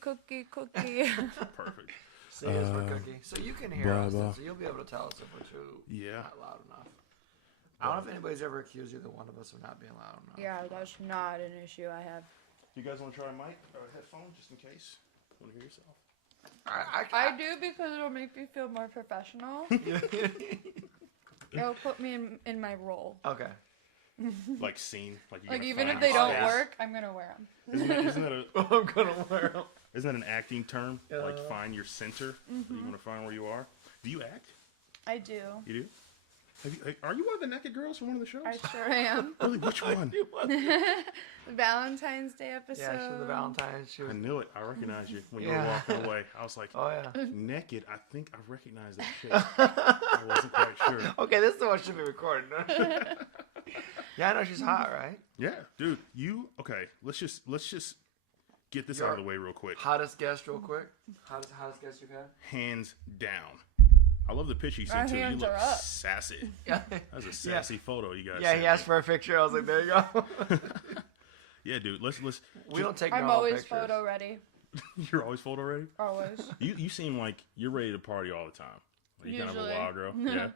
Perfect. C is for cookie. So you can hear us, then, so you'll be able to tell us if we're too not loud enough. I don't know if anybody's ever accused either one of us of not being loud enough. Yeah, that's not an issue I have. You guys want to try a mic or a headphone just in case? Want to hear yourself? I do because it'll make me feel more professional. It'll put me in my role. Okay. Like scene, like even if they don't work, I'm gonna wear them. Isn't that I'm gonna wear them. Isn't that an acting term? Like find your center. You want to find where you are. Do you act? I do. You do? Are you one of the naked girls from one of the shows? I sure am. Really? Which one? The Valentine's Day episode. Yeah, she's the Valentine's. I knew it. I recognized you when you were walking away. I was like, oh yeah, naked. I think I recognized that shit. I wasn't quite sure. Okay, this is the one should be recorded. Yeah, I know she's hot, right? Yeah, dude. Okay? Let's just get this out of the way real quick. Hottest guest, real quick. Hottest guest you've had. Hands down. I love the picture you sent too. You look sassy. Yeah, that's a sassy photo you guys. Yeah, he asked for a picture. I was like, there you go. Yeah, dude. Let's. We don't take. I'm always photo ready. You're always photo ready. Always. You seem like you're ready to party all the time. Like you're kind of a wild girl. Yeah.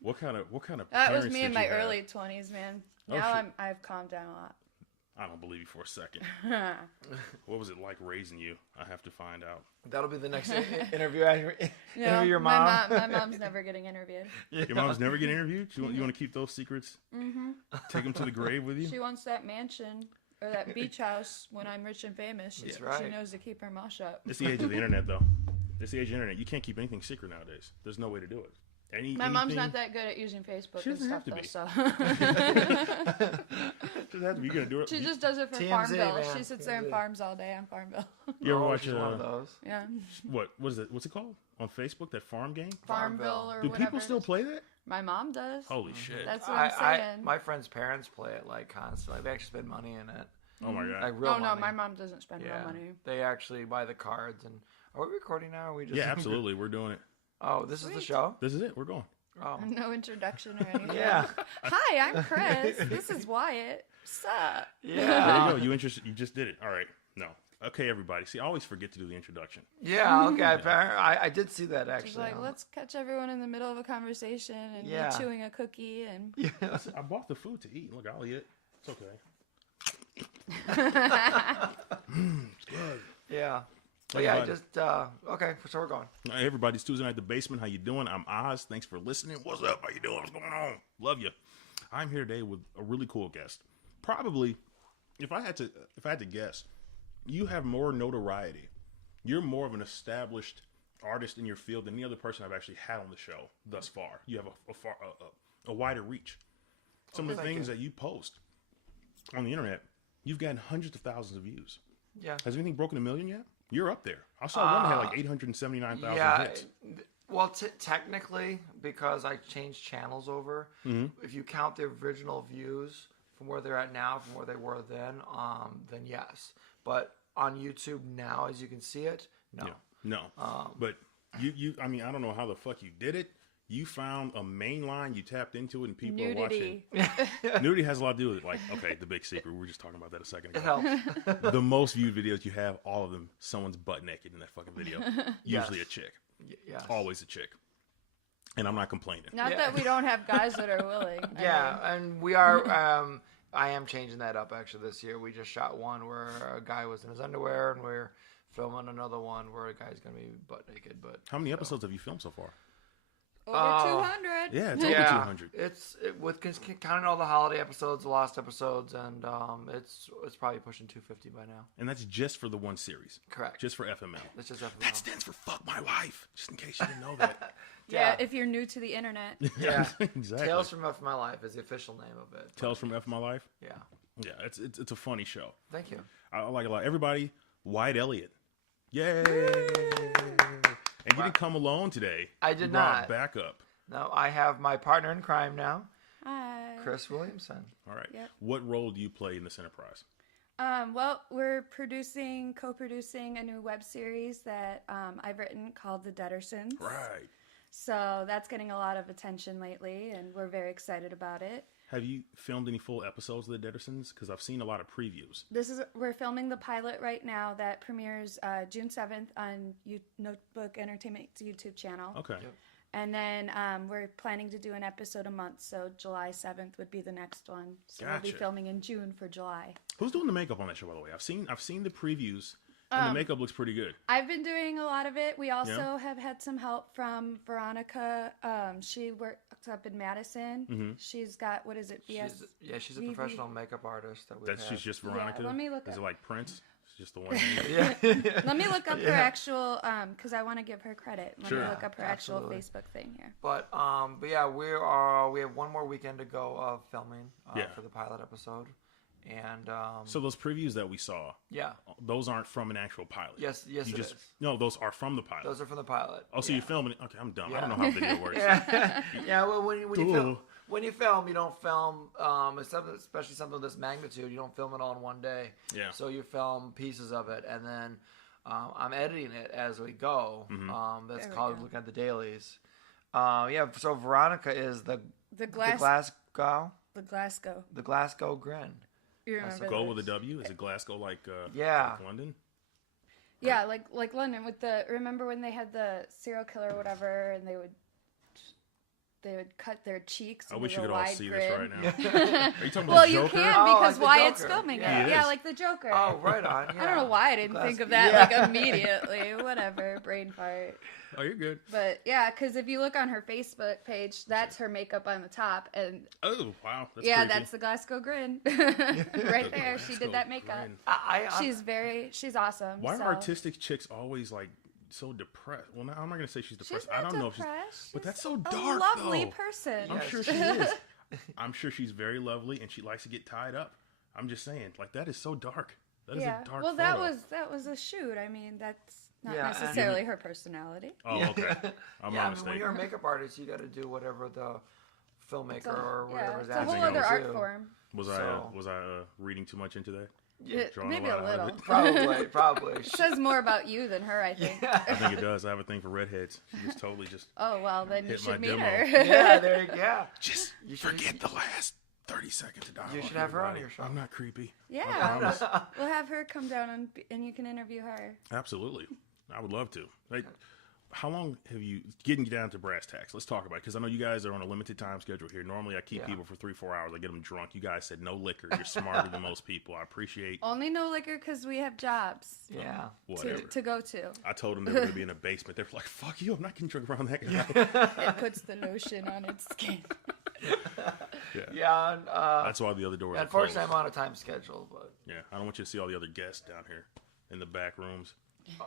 What kind of? That was me in my early 20s, man. Now I've calmed down a lot. I don't believe you for a second. What was it like raising you? I have to find out. That'll be the next interview. Interview your mom. My mom's never getting interviewed. Yeah. Your mom's never getting interviewed? You want to keep those secrets? Mm-hmm. Take them to the grave with you? She wants that mansion or that beach house when I'm rich and famous. She knows to keep her mouth shut. It's the age of the internet, though. It's the age of the internet. You can't keep anything secret nowadays. There's no way to do it. My mom's not that good at using Facebook and stuff, though. So. She doesn't have to be. You gonna do it? She just does it for TMZ, Farmville. Man. She sits there and farms all day on Farmville. You ever watch one of those? Yeah. What is it? What's it called on Facebook? That farm game? Farmville or do whatever. People still play that? My mom does. Holy shit! That's what I'm saying. My friends' parents play it like constantly. They actually spend money in it. Oh my god! Like real money. No, my mom doesn't spend no money. They actually buy the cards. And are we recording now? Or are we just? Yeah, absolutely. We're doing it. Oh, this is the show. This is it. We're going. Oh. No introduction or anything. Yeah. Hi, I'm Kris. This is Wyatt. Sup? Yeah. There you go. You just did it. All right. No. Okay, everybody. See, I always forget to do the introduction. Yeah. Okay. I did see that actually. She's like, let's catch everyone in the middle of a conversation and me chewing a cookie and. Yeah. I bought the food to eat. Look, I'll eat it. It's okay. It's good. Yeah. But yeah, okay, so we're going. Hey, everybody, it's Tuesday Night at the Basement. How you doing? I'm Oz. Thanks for listening. What's up? How you doing? What's going on? Love you. I'm here today with a really cool guest. Probably, if I had to guess, you have more notoriety. You're more of an established artist in your field than any other person I've actually had on the show thus far. You have a wider reach. Some of the things that you post on the internet, you've gotten hundreds of thousands of views. Yeah. Has anything broken 1 million yet? You're up there. I saw one that had like 879,000 hits. Well, technically, because I changed channels over, if you count the original views from where they're at now, from where they were then yes. But on YouTube now, as you can see it, no. Yeah, no. But you, I mean, I don't know how the fuck you did it. You found a main line, you tapped into it, and people are watching. Nudity has a lot to do with it. Like, okay, the big secret. We were just talking about that a second ago. It helps. The most viewed videos you have, all of them, someone's butt naked in that fucking video. Usually a chick. Yes. Always a chick. And I'm not complaining. Not that we don't have guys that are willing. And we are. I am changing that up actually this year. We just shot one where a guy was in his underwear, and we're filming another one where a guy's gonna be butt naked. But how many episodes have you filmed so far? Over 200. Yeah, it's over 200. With counting all the holiday episodes, the lost episodes, and it's probably pushing 250 by now. And that's just for the one series. Correct. Just for FML. That's just FML. That stands for Fuck My Life. Just in case you didn't know that. Yeah, if you're new to the internet. Yeah, exactly. Tales from F My Life is the official name of it. Tales from F My Life. Yeah. Yeah, it's a funny show. Thank you. I like it a lot. Everybody, Wyatt Elliott. Yay! And you didn't come alone today. I did not. Backup. No, I have my partner in crime now. Hi. Kris Williamson. All right. Yep. What role do you play in this enterprise? Well, we're co-producing a new web series that I've written called The Debtorsons. Right. So that's getting a lot of attention lately, and we're very excited about it. Have you filmed any full episodes of The Deadersons? Because I've seen a lot of previews. We're filming the pilot right now that premieres June 7th on Notebook Entertainment's YouTube channel. Okay. Yep. And then we're planning to do an episode a month, so July 7th would be the next one. So we'll be Gotcha. filming in June for July. Who's doing the makeup on that show, by the way? I've seen the previews, and the makeup looks pretty good. I've been doing a lot of it. We also have had some help from Veronica. She works up in Madison. Mm-hmm. She's got, what is it? She's a professional makeup artist that we have. She's just Veronica? Let me look Is up. it like Prince? It's just the one. Yeah. Let me look up her actual, because I want to give her credit. Let me look up her absolutely. actual Facebook thing here. But yeah, we have one more weekend to go of filming for the pilot episode, and So those previews that we saw, yeah, those aren't from an actual pilot. yes, it is. No, those are from the pilot. Those are from the pilot. Oh, so you're filming it? Okay, I'm dumb. I Yeah. don't know how video works. Yeah, well, when you film, you don't film, especially something of this magnitude. You don't film it all in one day. Yeah. So you film pieces of it, and then I'm editing it as we go. That's There we called go. looking at the dailies. So Veronica is the Glasgow. Glasgow grin. You remember Go this? with a W? Is it Glasgow like Yeah. like London? Yeah, like London with the. Remember when they had the serial killer or whatever, and they would cut their cheeks. I into wish you the could all wide see grin. this right now. Are you talking Well, about you Joker? can Oh, because like the Wyatt's Joker. filming Yeah. it. He Yeah, is. like the Joker. Oh, right on. Yeah. I don't know why I didn't think of that like immediately. Whatever, brain fart. Oh, you're good. But yeah, because if you look on her Facebook page, that's her makeup on the top, and Oh, wow. That's yeah, creepy. that's the Glasgow grin right there. She did that makeup. Grin. She's awesome. Why are so. artistic chicks always like so depressed? Well, I'm not gonna say she's depressed. She's not I don't know if depressed. she's, but that's She's so a dark. lovely though. person. I'm Yes. sure she is. I'm sure she's very lovely, and she likes to get tied up. I'm just saying, like that is so dark. That is Yeah. a dark. Well, photo. that was a shoot. I mean, that's not Yeah, and- necessarily her personality. Oh, okay. I'm Yeah, not when mistaken. you're a makeup artist, you got to do whatever the filmmaker or whatever is it's a asking whole you to other art do. form. Was So- I reading too much into that? Drawing Maybe lot a out of little. it? Probably. It says more about you than her, I think. I think it does. I have a thing for redheads. She just totally just Oh well, then you Hit my should meet demo. her. Yeah, there you go. just You should- forget the last 30 seconds of dialogue. You should have her on everybody. your show. I'm not creepy. I Yeah, promise. we'll have her come down and you can interview her. Absolutely. I would love to. Like, how long have you getting down to brass tacks? Let's talk about it because I know you guys are on a limited time schedule here. Normally, I keep Yeah. people for 3-4 hours. I get them drunk. You guys said no liquor. You're smarter than most people. I appreciate Only no liquor because we have jobs Yeah. whatever. to go to. I told them they were going to be in a basement. They were like, "Fuck you! I'm not getting drunk around that guy." It puts the lotion on its skin. Yeah. And, That's why the other doors are closed. unfortunately, I'm on a time schedule, but Yeah, I don't want you to see all the other guests down here in the back rooms.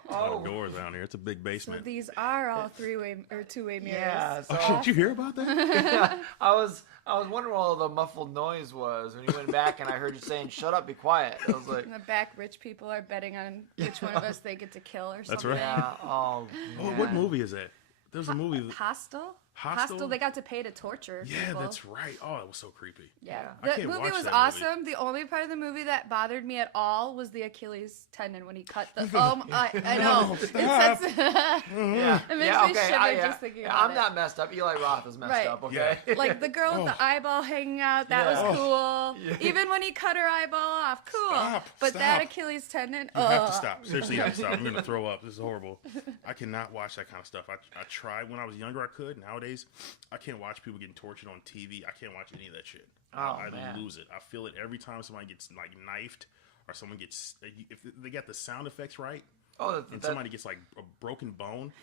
A lot of doors down here. It's a big So basement. these are all three-way or two-way mirrors. yeah. So Oh, did you hear about that? I was wondering what all the muffled noise was when you went back, and I heard you saying, "Shut up, be quiet." I was like, In the back, rich people are betting on which one of us they get to kill or something. That's right. "Yeah, oh, Oh, man. what movie is that? There's a movie. Hostel? Hostel? They got to pay to torture Yeah, people. that's right. Oh, it was so creepy. Yeah. I The can't movie watch was that awesome. The only part of the movie that bothered me at all was the Achilles tendon when he cut the. I know. Stop. Yeah, It makes yeah, me okay. shiver just thinking about I'm it. not messed up. Eli Roth is messed Right. up. Okay. Like the girl with the eyeball hanging out, that Yeah. was cool. Yeah. Even when he cut her eyeball off, cool. Stop, But that stop. Achilles tendon, You have to stop. Seriously, you have to stop. I'm going to throw up. This is horrible. I cannot watch that kind of stuff. I tried when I was younger. I could. Nowadays, I can't watch people getting tortured on TV. I can't watch any of that shit. Oh, I man. lose it. I feel it every time somebody gets like knifed or someone gets, if they got the sound effects right Oh, and that, somebody gets like a broken bone,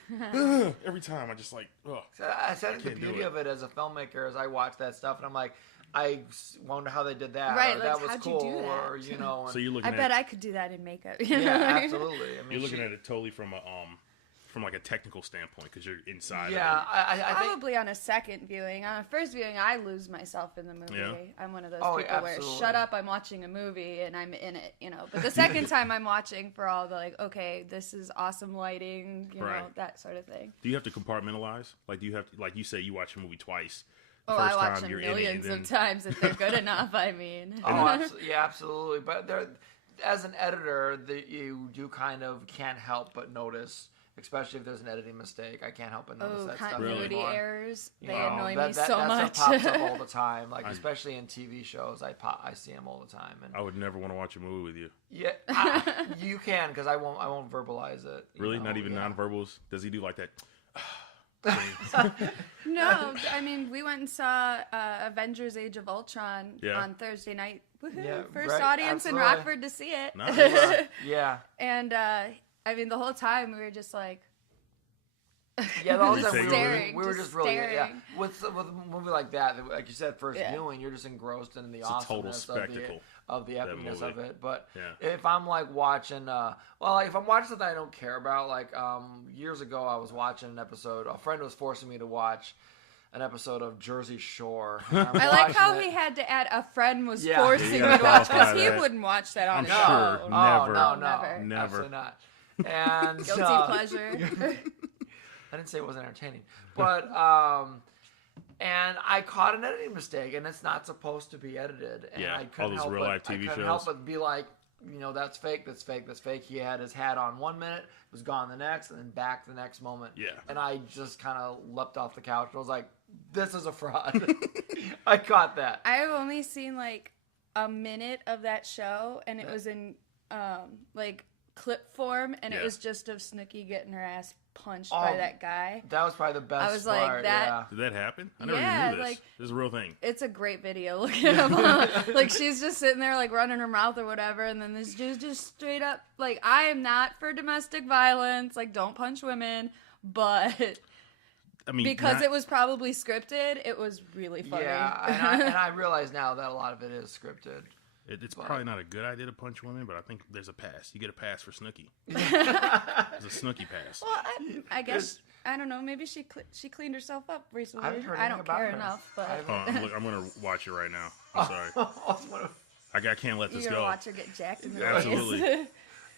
every time I just like, ugh. I said the can't do beauty it. of it as a filmmaker is I watch that stuff and I'm like, I wonder how they did that. Right, Or like, that was how'd you cool. do that? Or you know. And, So you're I looking bet at I could do that in makeup. You know? yeah, absolutely. I mean, you're looking at it totally from a from like a technical standpoint because you're inside. Yeah, of it. I think. Probably on a second viewing. On a first viewing, I lose myself in the movie. Yeah. I'm one of those Oh, people absolutely. where shut up, I'm watching a movie and I'm in it, you know. But the second time I'm watching for all the like, okay, this is awesome lighting, you know, Right. that sort of thing. Do you have to compartmentalize? Like, do you have to, like you say, you watch a movie twice. The Oh, I first watch time them you're in it, millions and of then- times if they're good enough, I mean. Oh, yeah, absolutely. But there, as an editor, you do kind of can't help but notice especially if there's an editing mistake. I can't help but notice that stuff continuity anymore. errors. You They know, annoy that, me that, so that much. Stuff pops up all the time, like especially in TV shows. I see them all the time. And I would never want to watch a movie with you. yeah, you can because I won't verbalize it. Really? Not even nonverbals? Does he do like that? No, I mean, we went and saw Avengers Age of Ultron on Thursday night. Woohoo! Yeah, First right, audience absolutely. in Rockford to see it. Nice. Yeah. And I mean, the whole time we were just like, Yeah, the whole time staring, we were just really staring. With a movie like that, like you said, first viewing, you're just engrossed in the awesomeness spectacle of the epicness of it. But Yeah. if I'm like watching, if I'm watching something I don't care about, like years ago I was watching an episode. A friend was forcing me to watch an episode of Jersey Shore. I like how he had to add a friend was Yeah. forcing Yeah, me to watch qualify because he that. wouldn't watch that on I'm his sure. own. Never. No, Never. absolutely not. And Guilty pleasure. I didn't say it wasn't entertaining, but and I caught an editing mistake, and it's not supposed to be edited. And Yeah, I couldn't all those help real-life TV I couldn't shows. help but be like, that's fake, that's fake, that's fake. He had his hat on 1 minute, was gone the next, and then back the next moment. Yeah. And I just kind of leapt off the couch. I was like, this is a fraud. I caught that. I've only seen like a minute of that show, and it was in like clip form, and it was just of Snooki getting her ass punched by that guy. That was probably the best I was part. like, that. Yeah. Did that happen? I never even knew this. like, This is a real thing. It's a great video. Look at him. Like, she's just sitting there, like, running her mouth or whatever, and then this dude's just straight up, like, I am not for domestic violence. Like, don't punch women. But I mean, because it was probably scripted, it was really funny. Yeah, and I realize now that a lot of it is scripted. It's probably not a good idea to punch women, but I think there's a pass. You get a pass for Snooki. There's a Snooki pass. Well, I guess, I don't know, maybe she cleaned herself up recently. I haven't heard I don't anything care about her. enough, but I'm going to watch it right now. I'm sorry. I can't let this you're go. going to watch her get jacked in the Absolutely. face.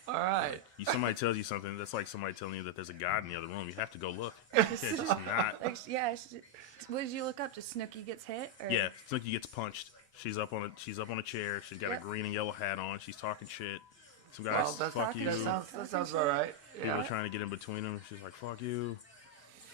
All right. Somebody tells you something, that's like somebody telling you that there's a God in the other room. You have to go look. You can't just not. Like, what did you look up? Just Snooki gets hit? Or? Yeah, Snooki gets punched. She's up on a chair. She's got a green and yellow hat on. She's talking shit. Some guys, fuck you. That sounds all right. People are trying to get in between them. She's like, fuck you.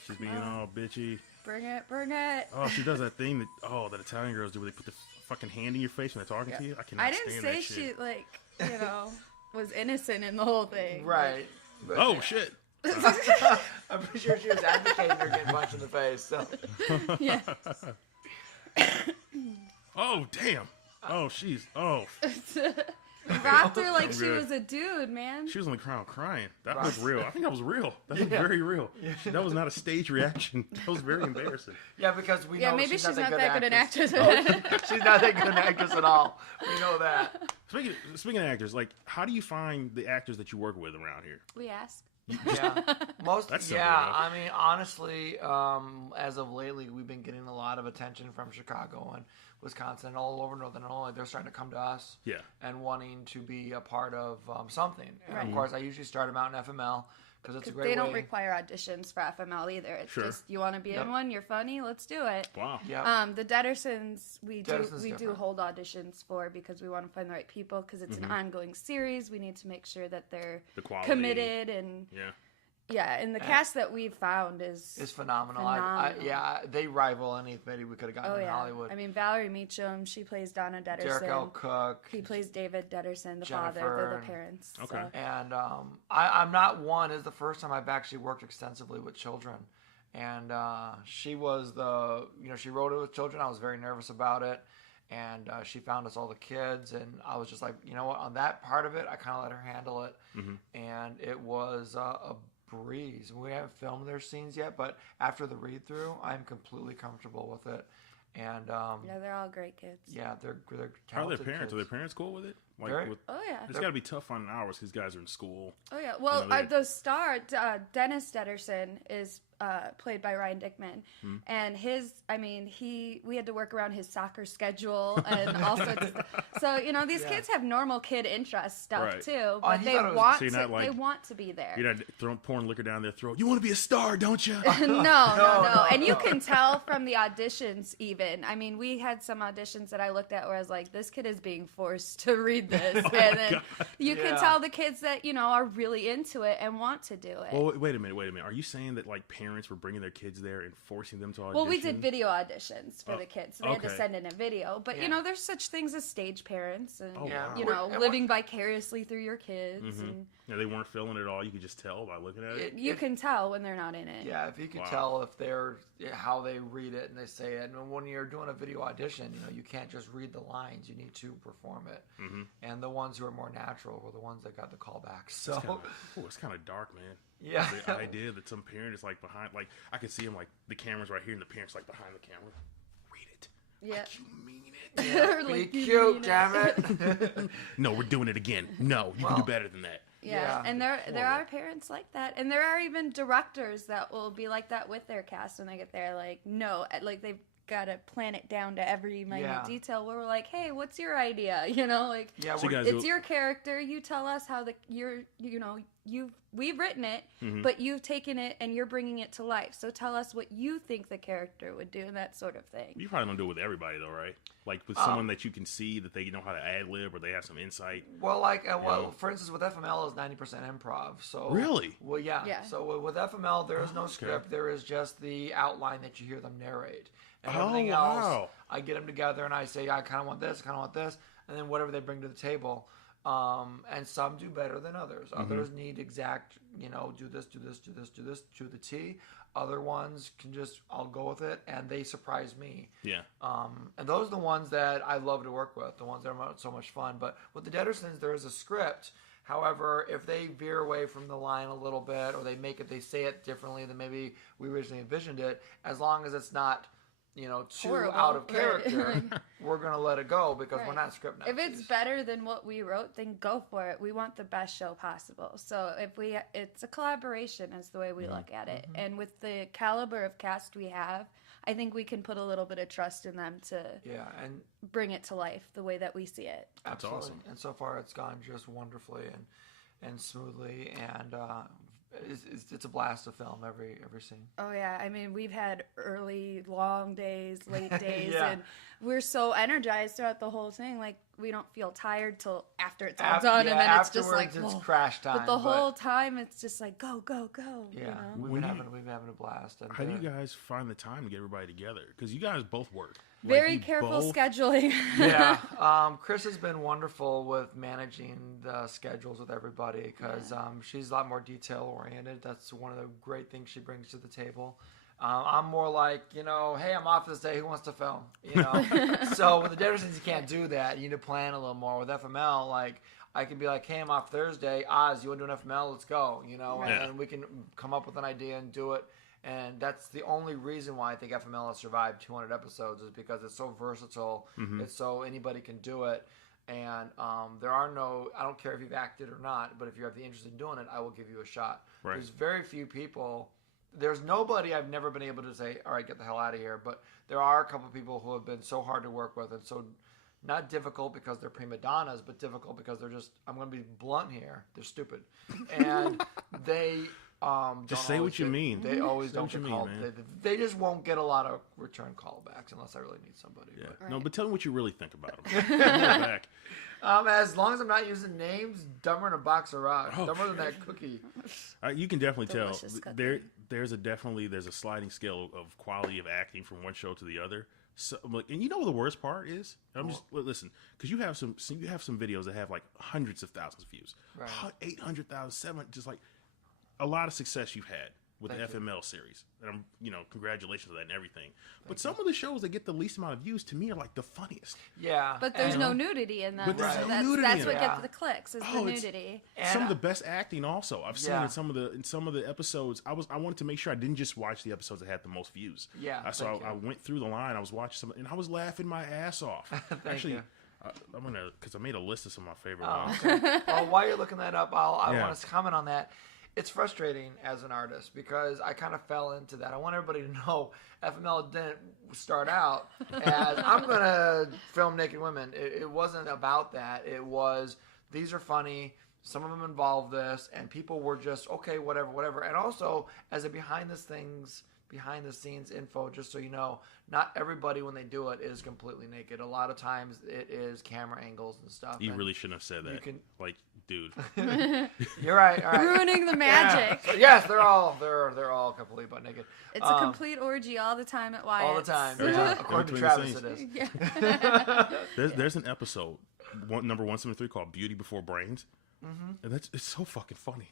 She's being all bitchy. Bring it. Oh, she does that thing that Italian girls do where they put the fucking hand in your face when they're talking to you. I cannot stand that shit. I didn't say she, was innocent in the whole thing. Right. But, oh, shit. I'm pretty sure she was advocating her getting punched in the face. So. Yeah. Oh, damn. Oh, Rocked her like she was a dude, man. She was on the ground crying. That was real. I think that was real. That was very real. That was not a stage reaction. That was very embarrassing. Yeah, because we know maybe she's not that good good an actress. She's not that good an actress at all. We know that. Speaking of actors, like, how do you find the actors that you work with around here? We ask. Yeah, That's simple enough. I mean, honestly, as of lately, we've been getting a lot of attention from Chicago and Wisconsin and all over Northern Illinois. They're starting to come to us, and wanting to be a part of something. And of course, I usually start them out in FML because it's a great way. They don't require auditions for FML either. It's just you want to be in one, you're funny, let's do it. Wow. Yep. The Dedersons we do different. hold auditions for because we want to find the right people because it's an ongoing series. We need to make sure that they're committed and and the cast that we've found is phenomenal. They rival anybody we could have gotten in Hollywood. I mean, Valerie Meacham, she plays Donna Dederson. Derek L. Cook. He plays David Dederson, the Jennifer, father. They're the parents. Okay. So. And I'm not one. This is the first time I've actually worked extensively with children. And she was she wrote it with children. I was very nervous about it. And she found us all the kids. And I was just like, you know what? On that part of it, I kind of let her handle it. Mm-hmm. And it was a breeze. We haven't filmed their scenes yet, but after the read through, I'm completely comfortable with it. And they're all great kids. Yeah, they're talented. How are their parents? Kids. Are their parents cool with it? It's got to be tough on hours because guys are in school. Oh yeah. Well, the star Dennis Dederson is played by Ryan Dickman, and we had to work around his soccer schedule and all sorts of stuff. So these kids have normal kid interest stuff too, but they want to be there. You're not pouring liquor down their throat. You want to be a star, don't you? No. And you can tell from the auditions even. I mean, we had some auditions that I looked at where I was like, this kid is being forced to read this, and then you can tell the kids that are really into it and want to do it. Well, wait a minute. Are you saying that like parents were bringing their kids there and forcing them to audition? Well, we did video auditions for the kids, so they had to send in a video. But there's such things as stage parents, and living vicariously through your kids. And they weren't feeling it at all. You could just tell by looking at it. You can tell when they're not in it. Yeah, if you could tell if they're how they read it and they say it. And when you're doing a video audition, you can't just read the lines. You need to perform it. And the ones who are more natural were the ones that got the callbacks. So it's kind of dark, man. Yeah. The idea that some parent is like behind, like I could see him like the camera's right here and the parent's like behind the camera. Read it. Yeah. Like you mean it. Be cute, damn it. No, we're doing it again. No, you can do better than that. Yeah, and there are parents like that, and there are even directors that will be like that with their cast when they get there. Like, no, like they've got to plan it down to every minute detail. Where we're like, hey, what's your idea? It's your character. You tell us how we've written it, but you've taken it and you're bringing it to life. So tell us what you think the character would do, and that sort of thing. You probably don't do it with everybody though, right? Like with someone that you can see that they know how to ad lib or they have some insight. Well, for instance, with FML is 90% improv. So really, well, yeah. So with FML, there is no script. There is just the outline that you hear them narrate, and everything else. I get them together and I say, I kind of want this, kind of want this, and then whatever they bring to the table. And some do better than others. Others need exact, do this to the T. Other ones can just, I'll go with it, and they surprise me. Yeah. And those are the ones that I love to work with, the ones that are so much fun. But with the Dedersons, there is a script. However, if they veer away from the line a little bit, or they say it differently than maybe we originally envisioned it, as long as it's not too horrible, out of character, we're going to let it go because we're not script Nazis. If it's better than what we wrote, then go for it. We want the best show possible. So it's a collaboration is the way we look at it. And with the caliber of cast we have, I think we can put a little bit of trust in them to and bring it to life the way that we see it. Absolutely. That's awesome. And so far it's gone just wonderfully and smoothly, and it's a blast to film every scene. Oh yeah, I mean we've had early, long days, late days, and we're so energized throughout the whole thing. Like we don't feel tired till after it's all done, and then it's just like it's crash time. But the whole time it's just like go, go, go. Yeah, we've been having a blast. And, how do you guys find the time to get everybody together? Because you guys both work. Very careful scheduling. Kris has been wonderful with managing the schedules with everybody because she's a lot more detail oriented. That's one of the great things she brings to the table. I'm more like, hey, I'm off this day. Who wants to film? So with the Dedersons, you can't do that. You need to plan a little more. With FML, like I can be like, hey, I'm off Thursday. Oz, you want to do an FML? Let's go. And we can come up with an idea and do it. And that's the only reason why I think FML has survived 200 episodes is because it's so versatile. It's so anybody can do it. And there are I don't care if you've acted or not, but if you have the interest in doing it, I will give you a shot. Right. There's very few people. There's nobody I've never been able to say, all right, get the hell out of here. But there are a couple people who have been so hard to work with and so not difficult because they're prima donnas, but difficult because they're just, I'm going to be blunt here, they're stupid. And they... just say what you mean. They always don't get called. They just won't get a lot of return callbacks unless I really need somebody. Yeah. But. No, but tell them what you really think about them. As long as I'm not using names, dumber than a box of rocks, dumber than that cookie. You can definitely tell. There's a sliding scale of quality of acting from one show to the other. So, and you know what the worst part is? Listen, because you have some videos that have like hundreds of thousands of views, 800,000, 700, just like. A lot of success you've had with the FML series, and congratulations on that and everything. But some of the shows that get the least amount of views to me are like the funniest. Yeah, but there's no nudity in them. But there's no nudity that's what gets the clicks is the nudity. Some of the best acting also I've seen in some of the episodes. I wanted to make sure I didn't just watch the episodes that had the most views. Yeah, so I went through the line. I was watching some, and I was laughing my ass off. Actually. I'm gonna because I made a list of some of my favorite ones. Okay. Well, while you're looking that up, I want to comment on that. it's frustrating as an artist because I kind of fell into that. I want everybody to know FML didn't start out as I'm going to film naked women. It wasn't about that. It was, these are funny. Some of them involve this, and people were just, okay, whatever. And also, as a behind the scenes info, just so you know, not everybody when they do it is completely naked. A lot of times it is camera angles and stuff. You really shouldn't have said that. Like, dude. You're right. All right. Ruining the magic. Yeah. So, yes, they're all completely butt naked. It's a complete orgy all the time at Wyatt. All the time. Yeah. According to Travis, it is. Yeah. There's an episode, number 173, called Beauty Before Brains. Mm-hmm. And it's so fucking funny.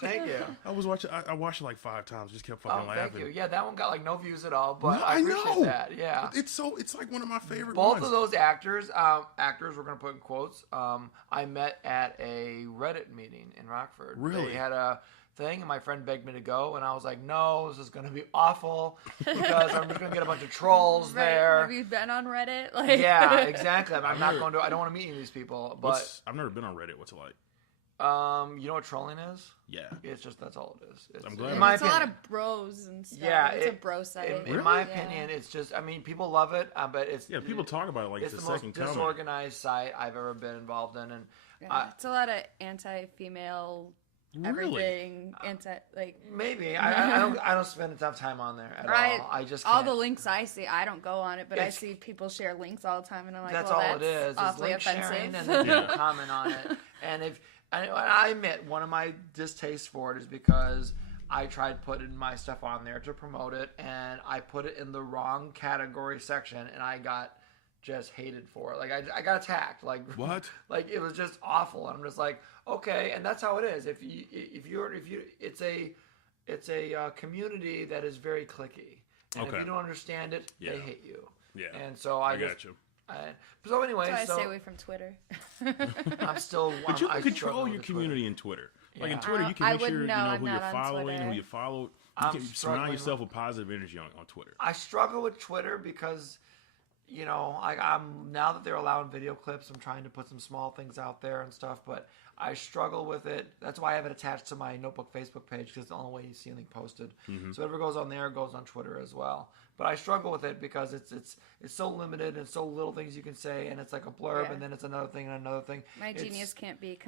Thank you. I watched it like 5 times. Just kept fucking laughing. Thank you. Yeah, that one got like no views at all, but no, I appreciate that. Yeah, it's like one of my favorite. Both ones. of those actors we're gonna put in quotes. I met at a Reddit meeting in Rockford. Really? They had a thing, and my friend begged me to go, and I was like, no, this is gonna be awful because I'm just gonna get a bunch of trolls there. Have you been on Reddit? Yeah, exactly. I'm not going to. I don't want to meet any of these people. But I've never been on Reddit. What's it like? You know what trolling is? Yeah. It's just, that's all it is. I'm glad. It's a lot of bros and stuff. Yeah, it's a bro site. In my opinion, it's just, I mean, people love it, but it's... Yeah, people talk about it like it's the second most disorganized site I've ever been involved in. And it's a lot of anti-female... Everything maybe I don't spend enough time on there at all. I just can't. All the links I see, I don't go on it, but I see people share links all the time, and I'm like, that's well, all that's it is. awfully link offensive. sharing, and then people comment on it. And if I admit one of my distastes for it is because I tried putting my stuff on there to promote it, and I put it in the wrong category section, and I got just hated for it. Like I got attacked. Like what? Like it was just awful. And I'm just like, okay, and that's how it is. If it's a community that is very cliquey, and if you don't understand it, they hate you. Yeah. And so I got you. So anyway, I stay away from Twitter. I'm still. But you can control your community in Twitter. Like in Twitter, you can make sure you know who you're following, who you follow. You can surround yourself with positive energy on Twitter. I struggle with Twitter because, you know, I'm now that they're allowing video clips, I'm trying to put some small things out there and stuff, but I struggle with it. That's why I have it attached to my Notebook Facebook page, because it's the only way you see anything posted. Mm-hmm. So whatever goes on there goes on Twitter as well. But I struggle with it because it's so limited and so little things you can say, and it's like a blurb, and then it's another thing and another thing. My genius can't be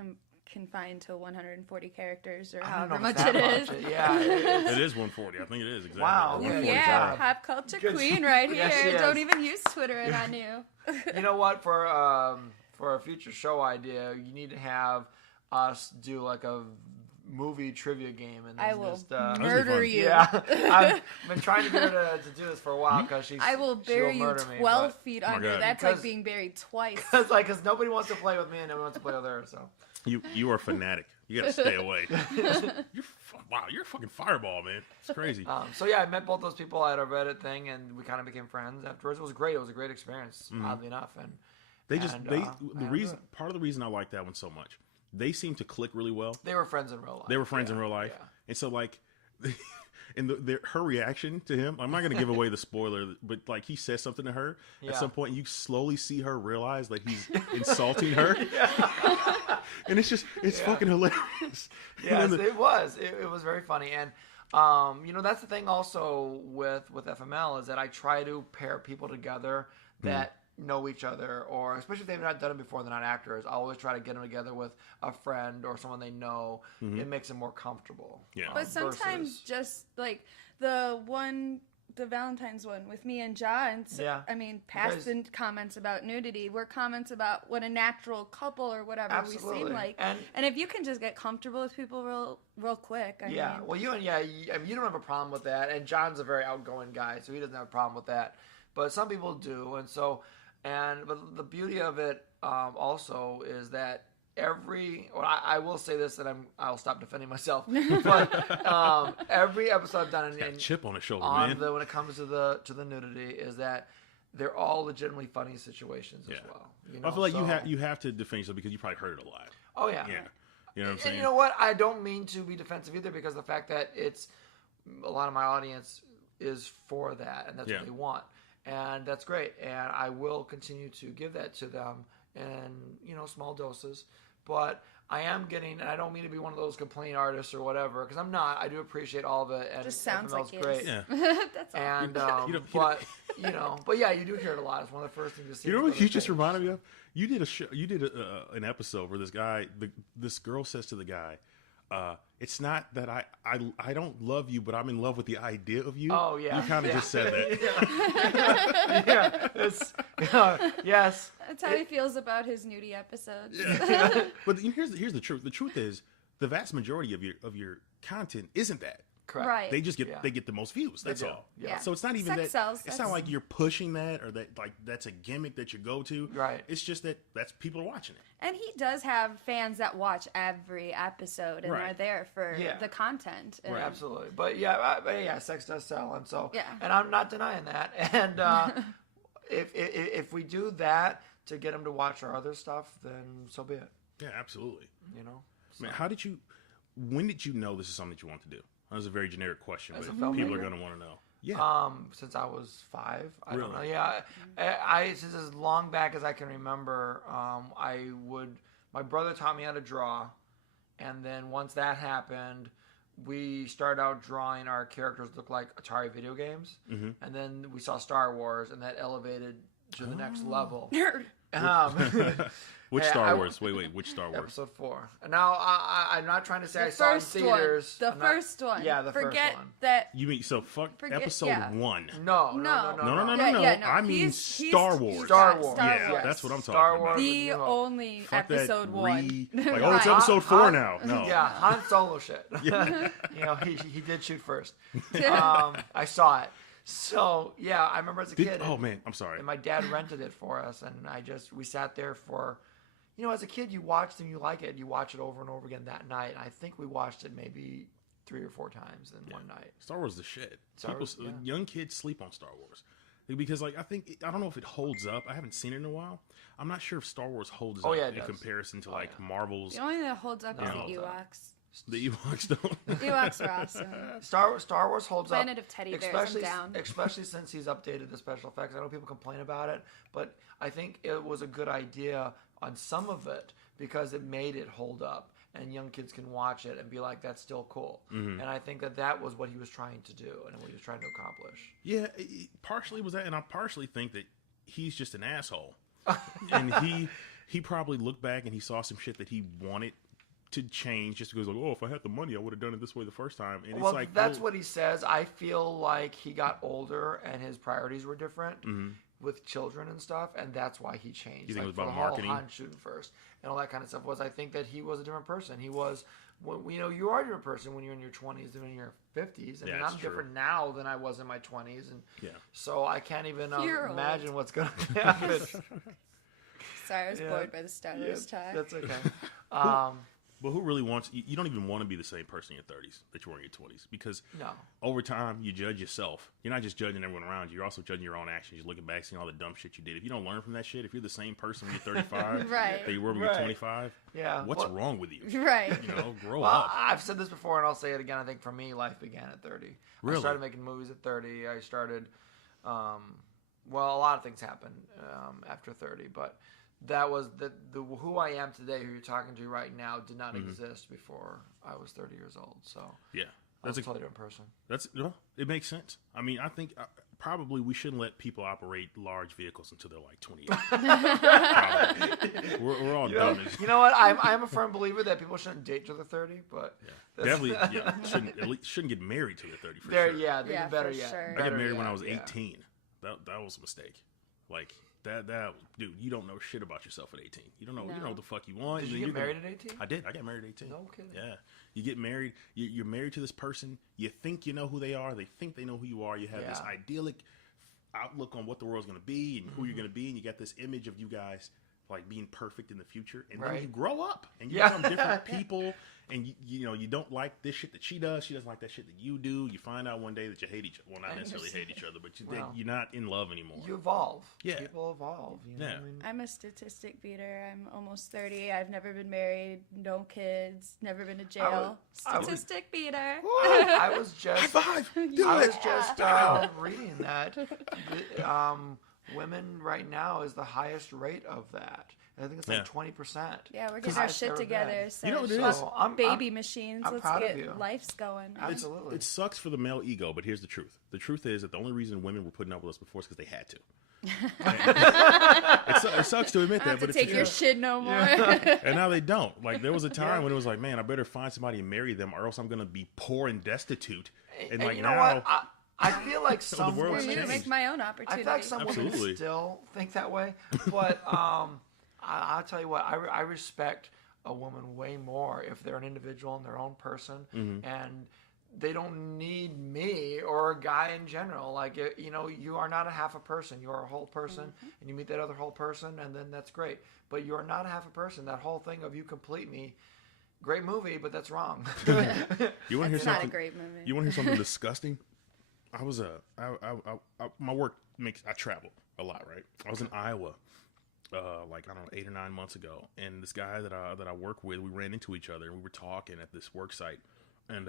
confined to 140 characters or however much it is. Yeah, it is 140. I think it is. Exactly. Wow. Yeah, pop culture queen right here. Yes, don't even use Twitter, and I knew. You know what? For a future show idea, you need to have us do like a movie trivia game, and I will murder you. Yeah, I've been trying to get her to do this for a while because I will bury you 12 feet under. That's like being buried twice. Because nobody wants to play with me and nobody wants to play with her. So you are a fanatic. You gotta stay away. You're a fucking fireball, man. It's crazy. So yeah, I met both those people at a Reddit thing, and we kind of became friends afterwards. It was great. It was a great experience, oddly enough. And part of the reason I like that one so much, they seem to click really well. They were friends in real life. In real life, and so like. And her reaction to him, I'm not going to give away the spoiler, but like he says something to her at some point, you slowly see her realize that he's insulting her. And it's fucking hilarious. Yes, it was. It was very funny. And, you know, that's the thing also with FML is that I try to pair people together that know each other, or especially if they've not done it before, they're not actors. I always try to get them together with a friend or someone they know. It makes them more comfortable. Yeah. But sometimes just like the Valentine's one with me and John. I mean, past comments about nudity were comments about what a natural couple or whatever we seem like. And if you can just get comfortable with people real quick. I mean, well, you don't have a problem with that. And John's a very outgoing guy, so he doesn't have a problem with that. But some people do, and so. But the beauty of it also is that I will say this, and I'll stop defending myself. But every episode I've done, got a chip on his shoulder, man. When it comes to the nudity, is that they're all legitimately funny situations as well. You know? I feel like you have to defend yourself because you probably heard it a lot. Oh yeah. Yeah. You know what I'm saying? And you know what? I don't mean to be defensive either, because the fact that it's a lot of my audience is for that, and that's what they want. And that's great, and I will continue to give that to them in, you know, small doses. But I am getting, and I don't mean to be one of those complaining artists or whatever, because I'm not. I do appreciate all of it, and just sounds like FML's great. Yeah. That's all. And but yeah, you do hear it a lot. It's one of the first things to see. You know what you just reminded me of? You did a show. You did an episode where this girl says to the guy, "It's not that I don't love you, but I'm in love with the idea of you." Oh yeah, you kind of just said that. Yes. That's how he feels about his nudie episodes. Yeah. But here's the truth. The truth is, the vast majority of your content isn't that. Correct. Right. They just get they get the most views. That's all. Yeah. So it's not even Sex that. sells. It's not like you're pushing that or that that's a gimmick that you go to. Right. It's just that's people are watching it. And he does have fans that watch every episode and are there for the content. And Absolutely. But yeah, sex does sell, and so and I'm not denying that. And if we do that to get them to watch our other stuff, then so be it. Yeah, absolutely. You know. So. Man, when did you know this is something that you want to do? That was a very generic question, but people are going to want to know. Yeah. Since I was 5, I really? don't know. Yeah, I since as long back as I can remember, my brother taught me how to draw, and then once that happened, we started out drawing our characters look like Atari video games, and then we saw Star Wars, and that elevated to the next level. Nerd. Which Star Wars? Wait, which Star Wars? Episode 4. And now I'm not trying to say I saw it in theaters. The first one. Yeah, the Forget first one. that. You mean episode 1? No. I mean Star Wars. Star Wars. Yeah, that's what I'm talking Star Wars. about. The only episode 1. It's episode 4 now. No. Yeah, Han Solo shit. Yeah. He did shoot first. I saw it. So yeah, I remember as a kid. Oh man, I'm sorry. And my dad rented it for us, and we sat there for, as a kid you watched and you like it, you watch it over and over again that night. And I think we watched it maybe 3 or 4 times in one night. Star Wars is the shit. Young kids sleep on Star Wars because I don't know if it holds up. I haven't seen it in a while. I'm not sure if Star Wars holds up in comparison to Marvel's. The only thing that holds up is the Ewoks. The Ewoks don't. The Ewoks are awesome. Star Wars holds up. Planet of Teddy Bears, I'm down. Especially since he's updated the special effects. I know people complain about it, but I think it was a good idea on some of it because it made it hold up, and young kids can watch it and be like, "That's still cool." And I think that was what he was trying to do and what he was trying to accomplish. Yeah, partially was that, and I partially think that he's just an asshole, and he probably looked back and he saw some shit that he wanted to change just because if I had the money I would have done it this way the first time. And it's like that's what he says. I feel like he got older and his priorities were different with children and stuff, and that's why he changed. You think it was for about the marketing? whole Han shooting first and all that kind of stuff I think that he was a different person. He was you are a different person when you're in your 20s than in your 50s. I mean, I'm different now than I was in my 20s, and so I can't even imagine what's going to happen. Sorry, I was bored by the Star Wars talk. That's okay. But who really wants... You don't even want to be the same person in your 30s that you were in your 20s. Because over time, you judge yourself. You're not just judging everyone around you. You're also judging your own actions. You're looking back, seeing all the dumb shit you did. If you don't learn from that shit, if you're the same person when you're 35 that you were when you're 25, what's wrong with you? Right. Grow up. I've said this before, and I'll say it again. I think for me, life began at 30. Really? I started making movies at 30. I started... a lot of things happened after 30, but... That was the who I am today, who you're talking to right now, did not exist before I was 30 years old. So that's a totally different person. It makes sense. I mean, I think probably we shouldn't let people operate large vehicles until they're like 28. We're all dumb. You know what? I'm a firm believer that people shouldn't date till they're 30, but definitely shouldn't get married till they're 30 for sure. Yeah, they do better yet. Sure. I got married when I was 18. That was a mistake. Like. That dude, you don't know shit about yourself at 18. You don't know what the fuck you want. Did you get married at 18? I did. I got married at 18. No kidding. Yeah. You get married. You're married to this person. You think you know who they are. They think they know who you are. You have this idyllic outlook on what the world's going to be and who you're going to be. And you got this image of you guys like being perfect in the future. And then you grow up and you become different people. And you don't like this shit that she does. She doesn't like that shit that you do. You find out one day that you hate each other. Well, not necessarily hate each other, but you're not in love anymore. You evolve. Yeah. People evolve. You know what I mean? I'm a statistic beater. I'm almost 30. I've never been married, no kids, never been to jail. Statistic beater. I was just... High five! Reading that. Women right now is the highest rate of that. I think it's like 20%. Yeah, we're getting our shit together. So you know what it is? Baby machines. Let's get life's going. Absolutely. It sucks for the male ego, but here's the truth. The truth is that the only reason women were putting up with us before is because they had to. It sucks to admit that, but it's take your shit no more. And now they don't. Like there was a time when it was like, man, I better find somebody and marry them, or else I'm gonna be poor and destitute. And like you know now, what? I feel like some women I need to make my own opportunity. I feel like some women still think that way, but I'll tell you what, I respect a woman way more if they're an individual and their own person, and they don't need me or a guy in general. Like, you know, you are not a half a person. You are a whole person, and you meet that other whole person, and then that's great. But you are not a half a person. That whole thing of you complete me, great movie, but that's wrong. You want to hear something? Not a great movie. You want to hear something disgusting? My work I travel a lot, right? I was in Iowa, like, I don't know, 8 or 9 months ago, and this guy that I work with, we ran into each other, and we were talking at this work site, and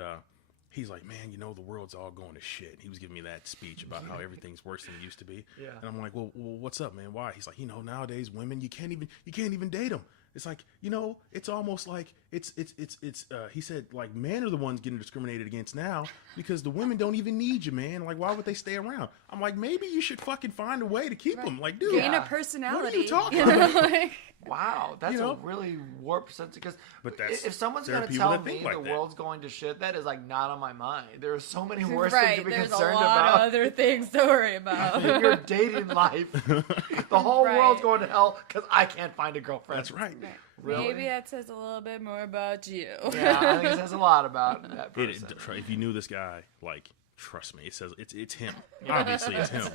he's like, man, you know, the world's all going to shit. He was giving me that speech about how everything's worse than it used to be. Yeah. And I'm like, well, what's up, man? Why? He's like, you know, nowadays women, you can't even date them. It's like, you know, it's almost like he said, like, men are the ones getting discriminated against now because the women don't even need you, man. Like, why would they stay around? I'm like, maybe you should fucking find a way to keep them. Like, dude. Gain a personality. What are you talking about? Wow, that's a really warped sense. Because if someone's going to tell me the world's going to shit, that is like not on my mind. There are so many worse things to be concerned about. There's a lot of other things to worry about. In your dating life, the whole world's going to hell because I can't find a girlfriend. That's right. Really? Maybe that says a little bit more about you. Yeah, I think it says a lot about that person. If you knew this guy, like, trust me, it says it's him. Obviously, it's him.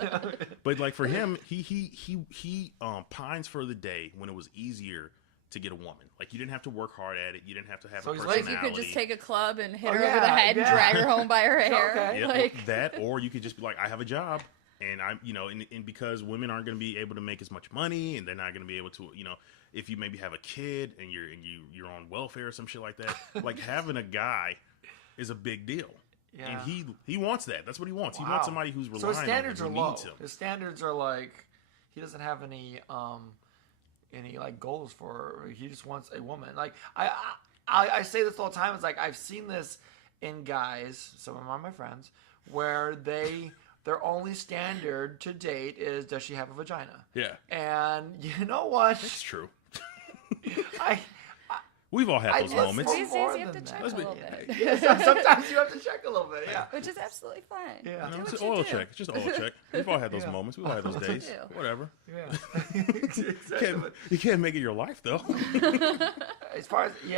But like for him, he pines for the day when it was easier to get a woman. Like you didn't have to work hard at it. You didn't have to have a personality. Like you could just take a club and hit her over the head and drag her home by her hair. Okay. Yeah, like that, or you could just be like, I have a job. And I'm, you know, and because women aren't going to be able to make as much money, and they're not going to be able to, you know, if you maybe have a kid and you're on welfare or some shit like that, like having a guy is a big deal. Yeah. And he wants that. That's what he wants. Wow. He wants somebody who's relying on him. So his standards are low. His standards are like he doesn't have any like goals for her. He just wants a woman. Like I say this all the time. It's like I've seen this in guys. Some of them are my friends where their only standard to date is, does she have a vagina? Yeah. And you know what? That's true. We've all had those moments. These days you have to check a little bit. Yeah, sometimes you have to check a little bit, yeah. Which is absolutely fine. Yeah. No, it's an oil check. It's just an oil check. We've all had those moments. We've all had those days. Whatever. Yeah. Exactly. You can't make it your life, though. As far as, you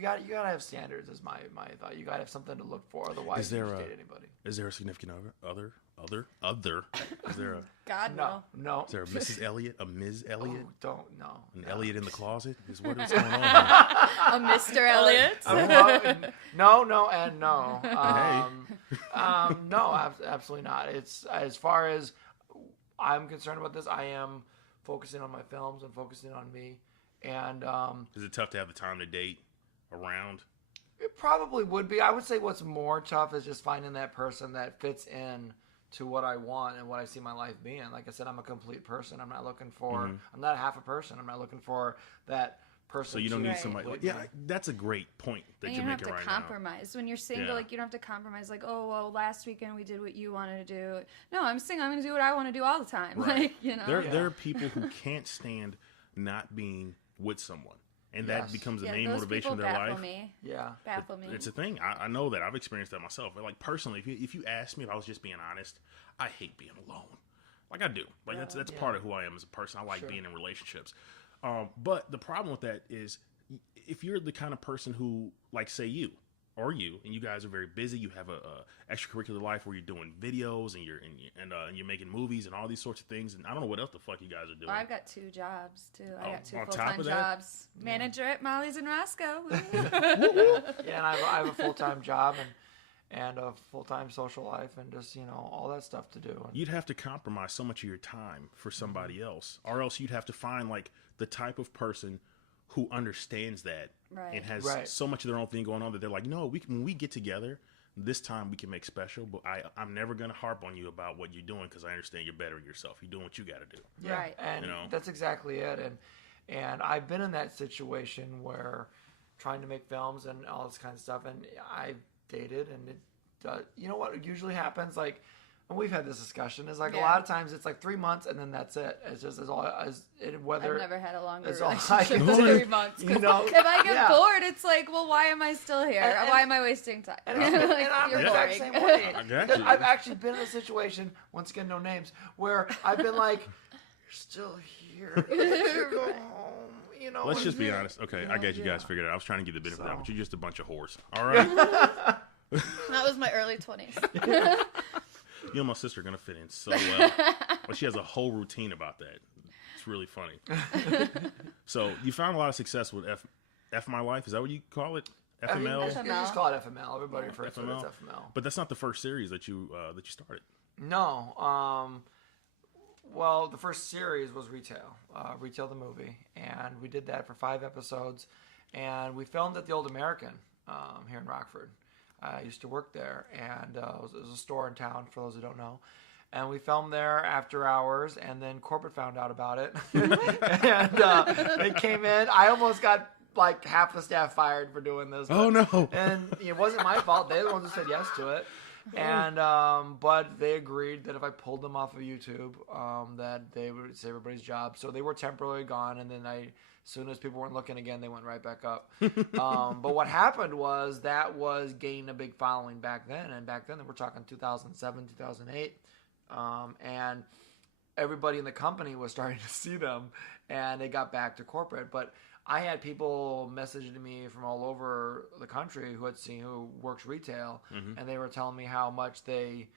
got to have standards is my thought. You got to have something to look for. Otherwise, you can't date anybody. Is there a significant other? Is there a... God, no. Is there a Mrs. Elliott? A Ms. Elliott? Oh, don't, no. An Elliott in the closet? Is what is going on? A Mr. Elliott? No, and no. No, absolutely not. It's, as far as I'm concerned about this, I am focusing on my films and focusing on me. And is it tough to have the time to date around? It probably would be. I would say what's more tough is just finding that person that fits in to what I want and what I see my life being. Like I said, I'm a complete person. I'm not looking for, I'm not half a person. I'm not looking for that person. So you don't need somebody. Like, yeah, that's a great point that you're making right now. You don't have to compromise. When you're single, like, you don't have to compromise. Like, oh, well, last weekend we did what you wanted to do. No, I'm single. I'm going to do what I want to do all the time. Right. Like, you know. There are people who can't stand not being with someone. And that becomes the main motivation of their life. Baffle me. It's a thing. I know that. I've experienced that myself. But like personally, if you ask me, if I was just being honest, I hate being alone. Like I do. Like that's part of who I am as a person. I like being in relationships. But the problem with that is if you're the kind of person who, like, say you, and you guys are very busy, you have a extracurricular life where you're doing videos and you're making movies and all these sorts of things, and I don't know what else the fuck you guys are doing. Well, I've got 2 jobs too. I got 2 full-time jobs. Manager at Molly's and Roscoe. And I have a full-time job and a full-time social life and just, all that stuff to do. You'd have to compromise so much of your time for somebody else, or else you'd have to find like the type of person who understands that and has so much of their own thing going on that they're like, no, when we get together, this time we can make special, but I'm never going to harp on you about what you're doing because I understand you're bettering yourself. You're doing what you got to do. Yeah, and that's exactly it. And I've been in that situation where trying to make films and all this kind of stuff, and I've dated, and it you know what usually happens, like, and we've had this discussion, is like a lot of times it's like 3 months and then that's it. It's just whether I've never had a longer it's relationship than 3 months. If I get bored, it's like, well, why am I still here? Why am I wasting time? And I'm the exact same way. I've actually been in a situation, once again, no names, where I've been like, you're still here. You go home. You know, let's just be honest. Okay, I got you guys figured out. I was trying to give the benefit of that, but you're just a bunch of whores. All right. That was my early 20s. You and my sister are going to fit in so well. But she has a whole routine about that. It's really funny. So you found a lot of success with F My Life. Is that what you call it? FML? You just call it FML. Everybody refers to it as FML. But that's not the first series that you started. No. Well, the first series was Retail the movie. And we did that for 5 episodes. And we filmed at the Old American here in Rockford. I used to work there, and it was a store in town, for those who don't know. And we filmed there after hours, and then corporate found out about it. And they came in. I almost got like half the staff fired for doing this. Oh, no. And it wasn't my fault. They were the ones who said yes to it. And but they agreed that if I pulled them off of YouTube, that they would save everybody's job. So they were temporarily gone, and then as soon as people weren't looking again, they went right back up. But what happened was that was gaining a big following back then. And back then, we're talking 2007, 2008. And everybody in the company was starting to see them. And they got back to corporate. But I had people messaging me from all over the country who works retail. And they were telling me how much they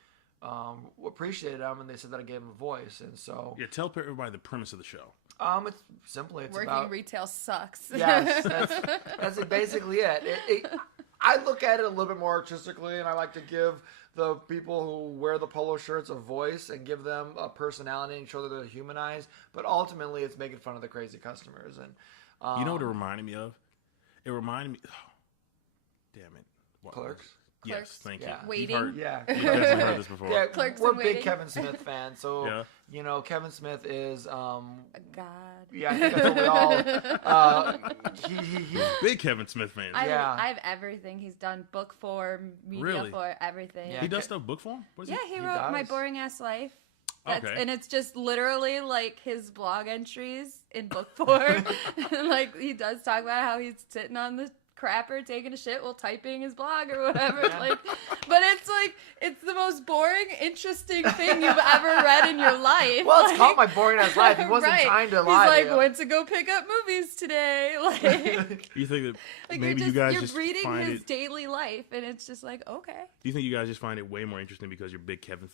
appreciated them. And they said that I gave them a voice. And so... Yeah, tell everybody the premise of the show. It's working about, retail sucks. Yes, that's basically it. I look at it a little bit more artistically, and I like to give the people who wear the polo shirts a voice and give them a personality and show that they're humanized. But ultimately, it's making fun of the crazy customers. And you know what it reminded me of? It reminded me. Oh, damn it! Clerks. Yes, thank you. Waiting. You've definitely heard this before. Yeah, Clerks we're and big Waiting. Kevin Smith fans, so you know Kevin Smith is a god. Yeah, I think that's what we all. He's big Kevin Smith fan. I have everything he's done. Book form, media for everything. Yeah. He does stuff book form. He wrote My Boring Ass Life. Okay. And it's just literally like his blog entries in book form. And like he does talk about how he's sitting on the crapper taking a shit while typing his blog or whatever. Like, but it's the most boring, interesting thing you've ever read in your life. Well, it's called My Boring Ass Life. He wasn't trying to lie. He's like, went to go pick up movies today. Like, you think that like maybe you guys just reading find his daily life, and it's just like, okay. Do you think you guys just find it way more interesting because you're big Kevin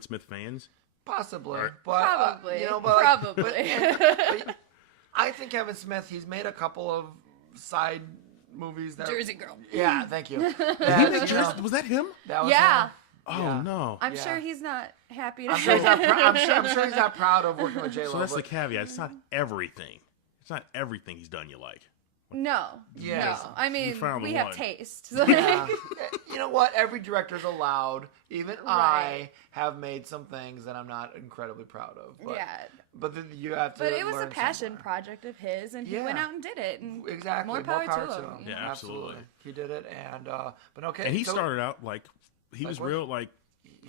Smith fans? Possibly, but probably, but I think Kevin Smith. He's made a couple of side movies that Jersey Girl. Yeah, thank you. Was that him? That was him. Oh no! I'm sure he's not happy. I'm sure he's not proud of working with J-Lo. So that's the caveat. It's not everything. It's not everything he's done you like. No. Yes. No. I mean, we have taste. Yeah. You know what? Every director's allowed. Even I have made some things that I'm not incredibly proud of. But, but then you have to. But it was a passion project of his, and he went out and did it. And exactly. More power to him. Yeah, absolutely. He did it, and but okay. And he started out like he was real like.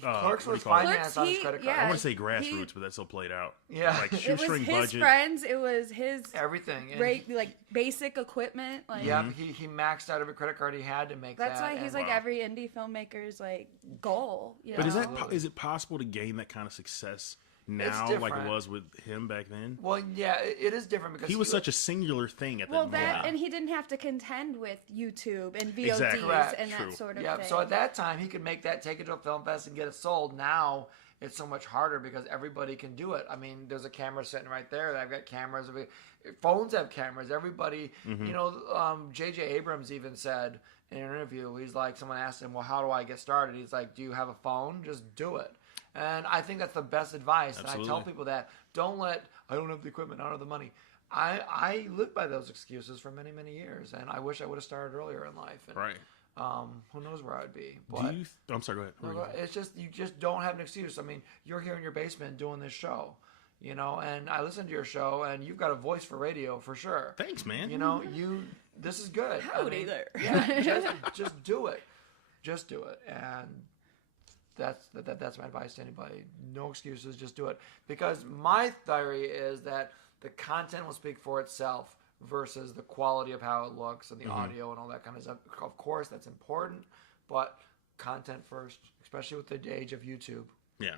Clerks was financed on his credit card. I want to say grassroots, but that's so played out. Yeah, like shoestring it was his budget. Friends. It was his everything. Like basic equipment. Like he maxed out every credit card he had to make that's that. That's why he's like every indie filmmaker's like goal. You but know? is it possible to gain that kind of success now, like it was with him back then? Well, yeah, it is different because he was such a singular thing at that moment. And he didn't have to contend with YouTube and VODs and that sort of thing. So at that time, he could make that, take it to a film fest, and get it sold. Now it's so much harder because everybody can do it. I mean, there's a camera sitting right there. I've got cameras. Phones have cameras. Everybody, you know, J.J. Abrams even said in an interview, he's like, someone asked him, well, how do I get started? He's like, do you have a phone? Just do it. And I think that's the best advice. Absolutely. And I tell people that I don't have the equipment, I don't have the money. I lived by those excuses for many, many years, and I wish I would have started earlier in life. And, right. Who knows where I'd be? But I'm sorry, go ahead. It's just, you just don't have an excuse. I mean, you're here in your basement doing this show. You know, and I listen to your show, and you've got a voice for radio for sure. Thanks, man. You know, this is good. Howdy there. Yeah, just do it. Just do it. And that's my advice to anybody. No excuses, just do it. Because my theory is that the content will speak for itself versus the quality of how it looks and the audio and all that kind of stuff. Of course, that's important, but content first, especially with the age of YouTube. Yeah,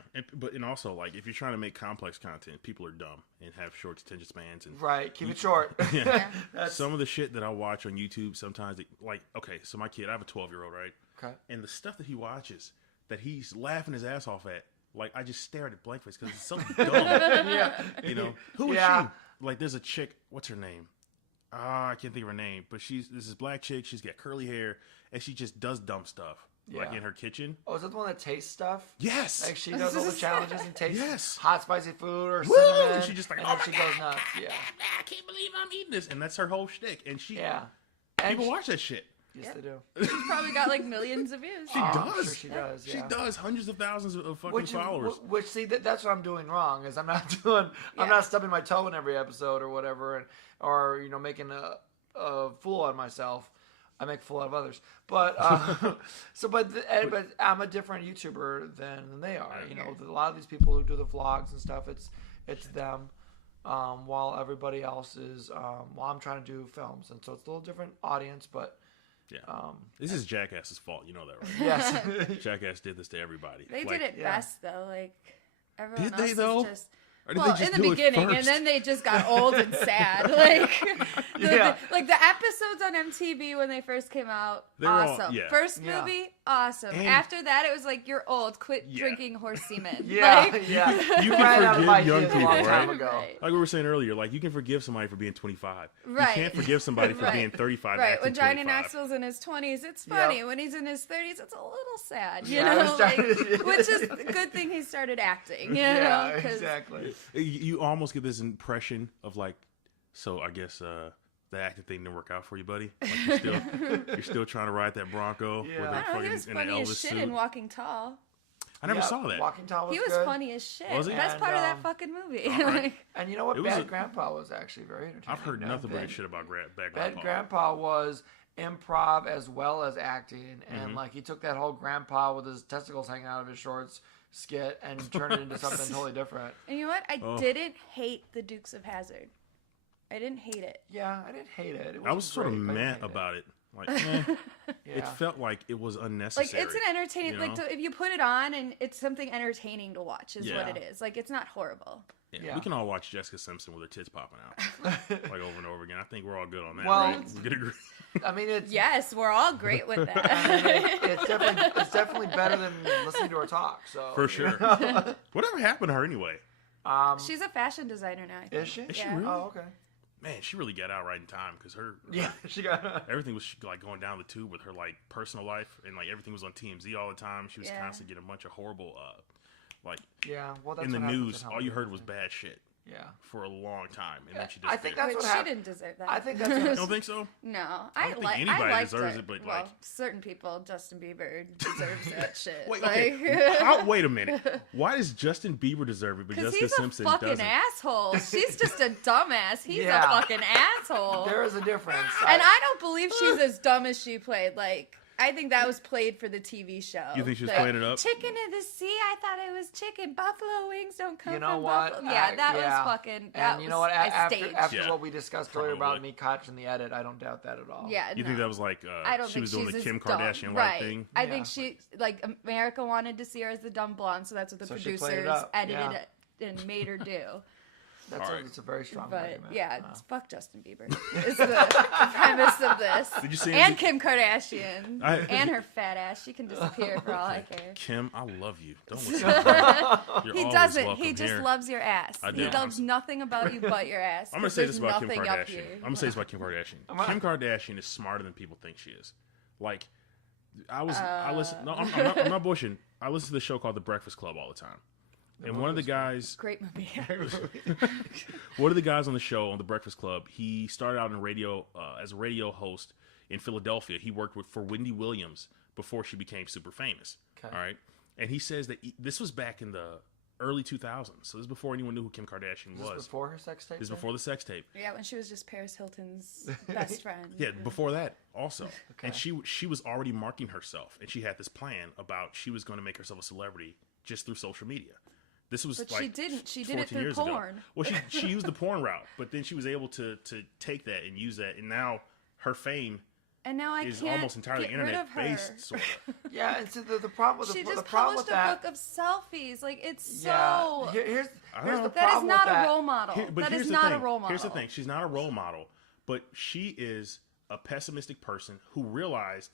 and also, like, if you're trying to make complex content, people are dumb and have short attention spans. And right, keep it short. Yeah. Some of the shit that I watch on YouTube, sometimes, okay, so my kid, I have a 12-year-old, right? Okay. And the stuff that he watches, that he's laughing his ass off at, like, I just stare at it blank face because it's so dumb. Yeah. You know? Who is she? Like, there's a chick, what's her name? I can't think of her name, but this is black chick, she's got curly hair, and she just does dumb stuff. Like in her kitchen. Oh, is that the one that tastes stuff? Yes. Like she does all the challenges and tastes hot spicy food or Woo! cinnamon. And she just like, and oh then she my God, goes nuts. Yeah. I can't believe I'm eating this. And that's her whole shtick. And And people watch that shit. Yes, they do. She's probably got like millions of views. She does. I'm sure she does. Yeah. She does. Hundreds of thousands of fucking followers. Which see, that's what I'm doing wrong. Is I'm not stubbing my toe in every episode or whatever, or making a fool out of myself. I make a fool out of others, but but I'm a different YouTuber than they are. You know, a lot of these people who do the vlogs and stuff, it's them, while everybody else is while I'm trying to do films, and so it's a little different audience, but. Yeah. This is Jackass's fault. You know that, right? Yes. Jackass did this to everybody. They did it best though. Like everyone did they, else though? is just. Or did Well, they just in the do it beginning, first? and then they just got old and sad. Like, the episodes on MTV when they first came out, They were all- awesome. yeah. First movie, awesome. And- After that, it was like, you're old. Quit drinking horse semen. Yeah, Like, yeah. You Right can out of my forgive young head a people, long time right? ago. Right. Like we were saying earlier, like you can forgive somebody for being 25. Right. You can't forgive somebody for Right. being 35. Right, acting when Johnny 25. Knoxville's in his 20s, it's funny. Yep. When he's in his 30s, it's a little sad, you Yeah, know? I started- Which is a good thing he started acting, you Yeah, know? 'Cause- exactly. You almost get this impression of like, so I guess the acting thing didn't work out for you, buddy. Like you're still trying to ride that Bronco Yeah. with I the don't know, he fucking was in the funny as Elvis shit suit. in Walking Tall. I never Yeah, saw that. Walking Tall was He was good. funny as shit. Was he? Best And, part of that fucking movie. right. And you know what? It was Bad a- Grandpa was actually very entertaining. I've heard nothing but Bad- shit about Bad Bad Grandpa. Grandpa was improv as well as acting, and like he took that whole grandpa with his testicles hanging out of his shorts skit and turned it into something totally different. And you know what? I didn't hate the Dukes of Hazzard. I didn't hate it. Yeah, I didn't hate it. I was sort of mad about it. Like, it felt like it was unnecessary. Like, it's an entertaining, you like, know? if you put it on and it's something entertaining to watch is what Yeah. it is. Like, it's not horrible. Yeah. We can all watch Jessica Simpson with her tits popping out like over and over again. I think we're all good on that, Well, right? We could agree. I mean, it's Yes, we're all great with that. I mean, it's definitely better than listening to her talk. So For sure. Whatever happened to her anyway? She's a fashion designer now, I think. Is she? Is she Yeah. really? Oh, okay. Man, she really got out right in time because her Yeah, she got. everything was like going down the tube with her like personal life and like everything was on TMZ all the time. She was Yeah. constantly getting a bunch of horrible like Yeah, well, that's in the what happens news. in All you heard Hollywood. was bad shit Yeah. for a long time, and then she I just think failed. that's But what she happened. didn't deserve that. I think that's You what don't think so? No, I don't think anybody liked deserves her. it, but, well, like- certain people, Justin Bieber deserves that shit. Wait, like, okay. Wait a minute. Why does Justin Bieber deserve it, but because Jessica he's Simpson a fucking doesn't? asshole. She's just a dumbass. He's Yeah. a fucking asshole. There is a difference. And I don't believe she's as dumb as she played. Like, I think that was played for the TV show. You think she was The playing it up? Chicken in the sea. I thought it was chicken. Buffalo wings don't come You know from what? buffalo. Yeah, that was fucking. That And you know what? was, I After staged. Yeah. what we discussed earlier about Probably. me catching the edit, I don't doubt that at all. Yeah, You no. think that was like I don't she think was doing she's the as Kim dumb. Kardashian right. like thing? I Yeah. think she America wanted to see her as the dumb blonde, so that's what the So she played it producers up, edited yeah. it and made her do. That's All right. it's a very strong But argument. yeah, Wow. it's fuck Justin Bieber. Is the premise of this. Did you see And him? Kim Kardashian and her fat ass. She can disappear for all I care. Kim, I love you. Don't listen to her. You're He always doesn't. welcome He just here. loves your ass. I He do. loves nothing about you but your ass. I'm gonna 'cause say this there's about Kim nothing up Kardashian. here. I'm gonna say this about Kim Kardashian. Kim Kardashian is smarter than people think she is. Like, I listen. No, I'm not bushing. I listen to the show called The Breakfast Club all the time. And one of the guys, Great movie. one of the guys on the show on The Breakfast Club, he started out in radio as a radio host in Philadelphia. He worked for Wendy Williams before she became super famous. Okay. All right, and he says that this was back in the early 2000s. So this is before anyone knew who Kim Kardashian was. This before her sex tape? This is before the sex tape. Yeah, when she was just Paris Hilton's best friend. Yeah, before that also. Okay. And she was already marketing herself, and she had this plan about she was going to make herself a celebrity just through social media. This was but like she didn't. She did 14 it through years porn. Ago. Well, she used the porn route, but then she was able to take that and use that, and now her fame and now I is can't almost entirely get rid of her. internet-based, sort of. Yeah, and so the problem with she the just problem with published that, a book of selfies. Like it's yeah, so. here's the know. problem That is not with that. a role model. That is not a role model. Here's the thing. She's not a role model, but she is a pessimistic person who realized,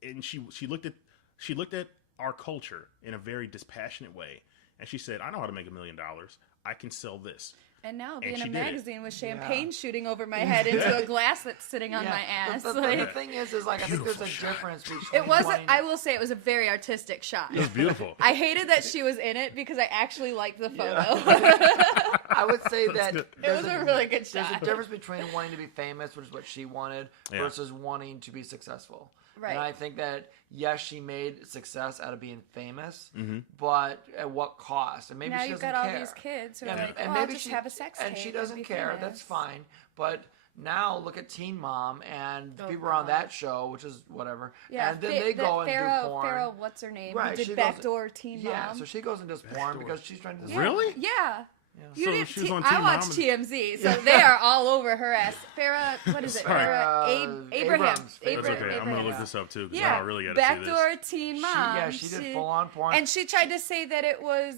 and she looked at our culture in a very dispassionate way, and she said, "I know how to make $1 million. I can sell this." And now And be in she a did it. magazine with champagne shooting over my head into a glass that's sitting on my ass. The Like, thing is like I think there's a difference between. it wasn't. wanting- I will say it was a very artistic shot. It was beautiful. I hated that she was in it because I actually liked the photo. I would say that good. It was a really good There's shot. a difference between wanting to be famous, which is what she wanted, Yeah. versus wanting to be successful. Right. And I think that yes, she made success out of being famous, Mm-hmm. but at what cost? And maybe Now she you've doesn't got all care. these kids who are And, like, and "Oh, I'll maybe just she have a sex and tape she and doesn't be care. famous." That's fine. But now look at Teen Mom and the Oh, people on God. that show, which is whatever. Yeah, and then they go and do porn. Pharaoh, what's her name? Right, Who she did goes- Backdoor Teen Yeah, Mom. so she goes and does porn because she's trying to. Yeah, Really? Yeah. You So didn't she was T- on I Teen watch Mom TMZ, so they are all over her ass. Farrah, what is it? Sorry. Farrah Abraham. Abrams. That's okay. Abraham. I'm gonna look this up too because Yeah, I really got to see this. Backdoor Teen Mom. She did full on porn. And she tried to say that it was,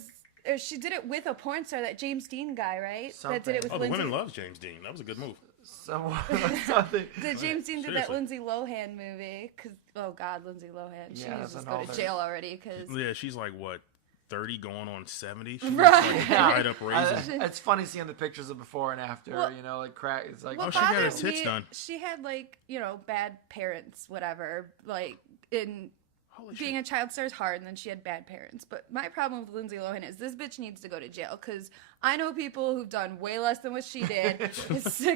or she did it with a porn star, that James Dean guy, right? That did it with Oh, the Lindsay. women loves James Dean. That was a good move. Something. The James Dean did that Seriously. Lindsay Lohan movie. Cause, oh God, Lindsay Lohan. She Yeah, needs to that's go an to older- jail already. Cause Yeah, she's like what, 30 going on 70. She Right. looks like a dried up raisin. It's funny seeing the pictures of before and after. Well- Like crack. It's like what Oh, she got her bothers tits me, done. she had like, bad parents, whatever. Like in Holy being shit. a child star is hard, and then she had bad parents. But my problem with Lindsay Lohan is this bitch needs to go to jail, because I know people who've done way less than what she did,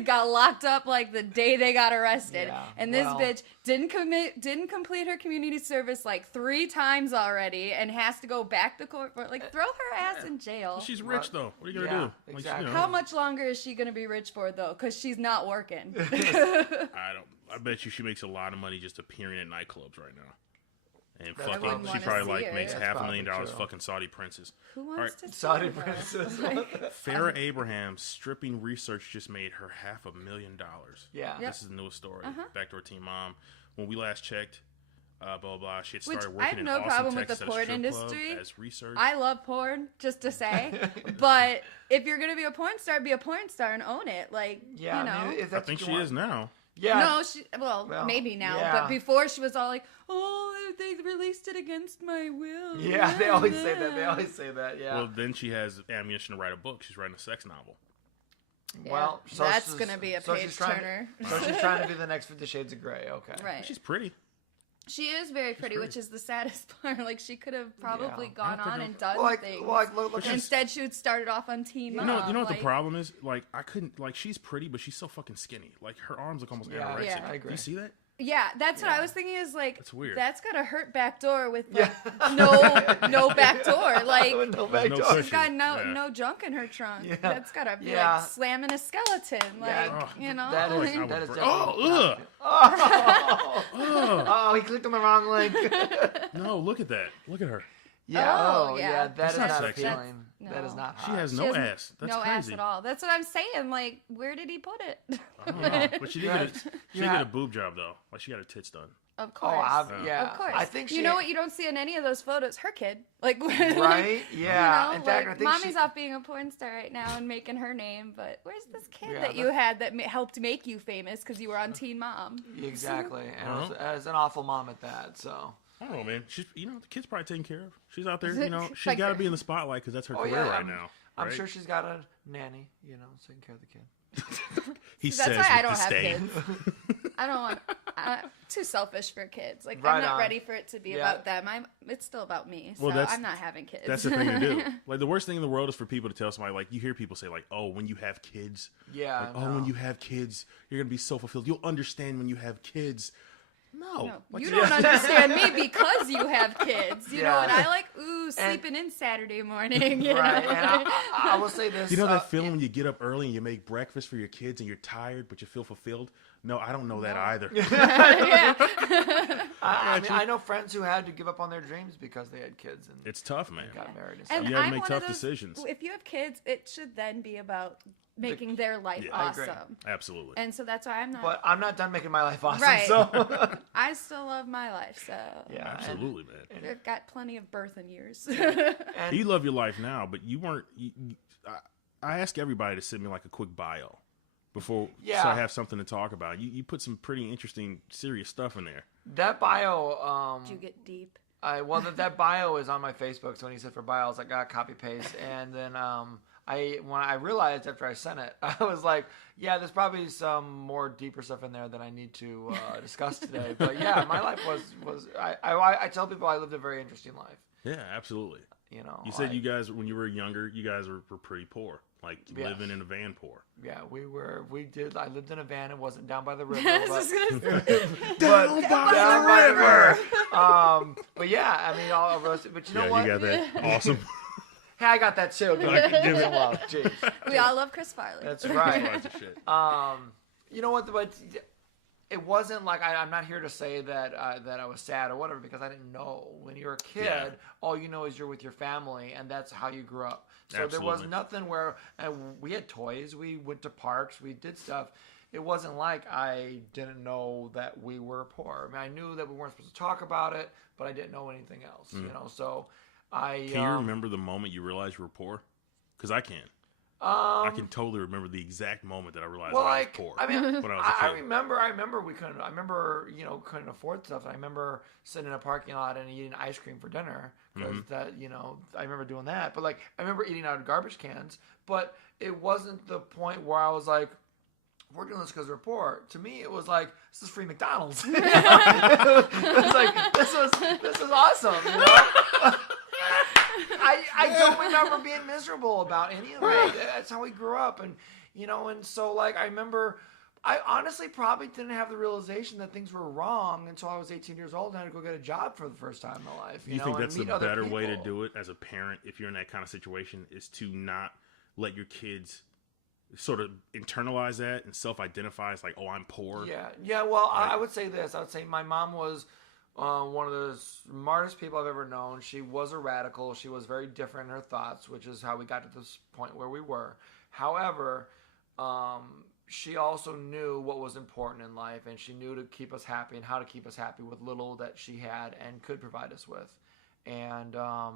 got locked up like the day they got arrested, Yeah, and this well- bitch didn't complete her community service like 3 times already, and has to go back to court for throw her ass in jail. She's rich though. What are you gonna Yeah, do? Like, exactly. How much longer is she gonna be rich for though? Because she's not working. I bet you she makes a lot of money just appearing at nightclubs right now. And I fucking, wouldn't she wanna probably see like her. makes That's $500,000 probably true. fucking Saudi princes. Who All wants right. to Saudi see her? princess. Farrah Abraham's stripping research just made her $500,000. Yeah. Yep. This is the newest story. Backdoor Teen Mom. When we last checked, blah blah blah. She had Which started I working have in no Austin, problem with Texas, the at a porn strip industry. club as research. I love porn, just to say. But if you're gonna be a porn star and own it. Like, Yeah. I mean, if I that's think what she you want. is now. Yeah. No, well, Well, maybe now. yeah. But before she was all like, "Oh, they released it against my will." Yeah, they always say that. Yeah. Well, then she has ammunition to write a book. She's writing a sex novel. Well, so that's she's- gonna be a so page she's trying- turner. So she's trying to be the next 50 Shades of Grey. Okay. Right. She's pretty. She is very pretty, which is the saddest part. Like, she could have probably Yeah. gone on and done Well, things. look at Instead, she would started off on Teen Mom. You know what like, the problem is? Like, I couldn't, like, she's pretty, but she's so fucking skinny. Like, her arms look almost Yeah, anorexic. yeah. I agree. Do you see that? Yeah, that's what I was thinking. Is like That's weird. That's gotta hurt backdoor with Yeah. like no backdoor. Like no back no door. cushion. she's got no Yeah. no junk in her trunk. Yeah. That's gotta be Yeah. like slamming a skeleton. Like Yeah. you know. That is, I that is would- definitely. ugh. Oh, he clicked on the wrong link. No, look at that. Look at her. Yeah. Oh, Oh, yeah. yeah. That That's is not not sexy. appealing. That's- That is no. not hot. She has She no has ass. That's no crazy. ass at all. That's what I'm saying. Like, where did he put it? I don't know. But she did Yeah. get she did get a boob job though. Like she got her tits done. Of Oh, course. yeah. Of course. I think she. You know what you don't see in any of those photos? Her kid. Like, Right? Yeah. You know, In fact, like, I think mommy's she. off being a porn star right now and making her name, but where's this kid Yeah, that you had that helped make you famous because you were on Teen Mom? Exactly. And Uh-huh. it was an awful mom at that. So. I don't know, man. She's the kid's probably taken care of. She's out there, she's Like got to her- be in the spotlight because that's her Oh, career yeah, right I'm- now. I'm right? sure she's got a nanny, taking care of the kid. He That's says why I with don't have disdain. kids. I don't want. Too selfish for kids. Like Right I'm not on. ready for it to be Yeah. about them. It's still about me. So Well, that's- I'm not having kids. That's the thing to do. Like the worst thing in the world is for people to tell somebody, like you hear people say, like, "Oh, when you have kids, Yeah. like, oh, when you have kids, you're gonna be so fulfilled. You'll understand when you have kids." No. You don't understand me because you have kids. You know what I like? Ooh, sleeping in Saturday morning. You right. know? And I will say this. You know that feeling when you get up early and you make breakfast for your kids and you're tired, but you feel fulfilled? No, I don't know that either. I know friends who had to give up on their dreams because they had kids. And it's tough, man. Got married and stuff. And you have to I'm make one of tough those, decisions. If you have kids, it should then be about making their life awesome. Absolutely. And so that's why I'm not. But I'm not done making my life awesome. Right. So I still love my life. So yeah, absolutely, man. I've got plenty of birthing years. And you love your life now, but you weren't. I ask everybody to send me like a quick bio before, so I have something to talk about. You put some pretty interesting, serious stuff in there. that bio. Did you get deep? That bio is on my Facebook. So when you said for bio, I was like, copy paste, and then when I realized after I sent it, I was like, yeah, there's probably some more deeper stuff in there that I need to discuss today. But yeah, my life was I tell people I lived a very interesting life. Yeah, absolutely. You know, you said you guys, when you were younger, you guys were pretty poor, like living in a van poor. Yeah, we did. I lived in a van. It wasn't down by the river, down by the river. But yeah, I mean, all of us. But you know what? You got that. Awesome. Hey, I got that too. Give it love. Jeez. We all love Kris Farley. That's right. You know what? But it wasn't like I'm not here to say that I was sad or whatever, because I didn't know. When you're a kid, all you know is you're with your family, and that's how you grew up. So there was nothing where we had toys, we went to parks, we did stuff. It wasn't like I didn't know that we were poor. I mean, I knew that we weren't supposed to talk about it, but I didn't know anything else. You know, so Can you remember the moment you realized you were poor? Because I can. I can totally remember the exact moment that I realized I was poor. I mean, when I was a kid. I remember we couldn't. I remember couldn't afford stuff. I remember sitting in a parking lot and eating ice cream for dinner because I remember doing that. But like I remember eating out of garbage cans. But it wasn't the point where I was like, we're doing this because we're poor. To me, it was like, this is free McDonald's. It was like this was awesome. You know. I don't remember being miserable about any of it. That's how we grew up, and so like I remember, I honestly probably didn't have the realization that things were wrong until I was 18 years old and I had to go get a job for the first time in my life. You think that's a better way to do it as a parent if you're in that kind of situation, is to not let your kids sort of internalize that and self-identify as like, oh, I'm poor? Yeah. Well, I would say this. I would say my mom was one of the smartest people I've ever known. She was a radical. She was very different in her thoughts, which is how we got to this point where we were. However, she also knew what was important in life, and she knew to keep us happy and how to keep us happy with little that she had and could provide us with. And, I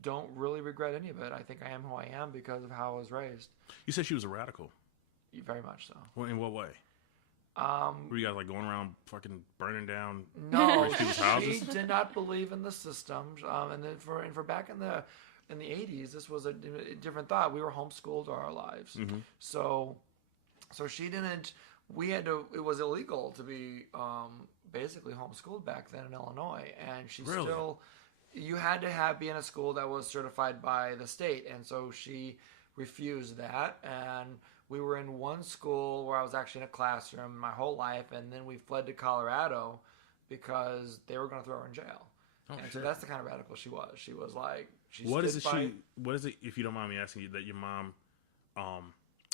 don't really regret any of it. I think I am who I am because of how I was raised. You said she was a radical. Very much so. Well, in what way? Were you guys like going around fucking burning down rich people's houses? She did not believe in the system. And then for back in the 80s, this was a different thought. We were homeschooled all our lives. Mm-hmm. So she didn't. We had to. It was illegal to be basically homeschooled back then in Illinois, and she still. You had to be in a school that was certified by the state, and so she refused that. And we were in one school where I was actually in a classroom my whole life, and then we fled to Colorado because they were going to throw her in jail. So that's the kind of radical she was. She was like, what is it, if you don't mind me asking you, that your mom,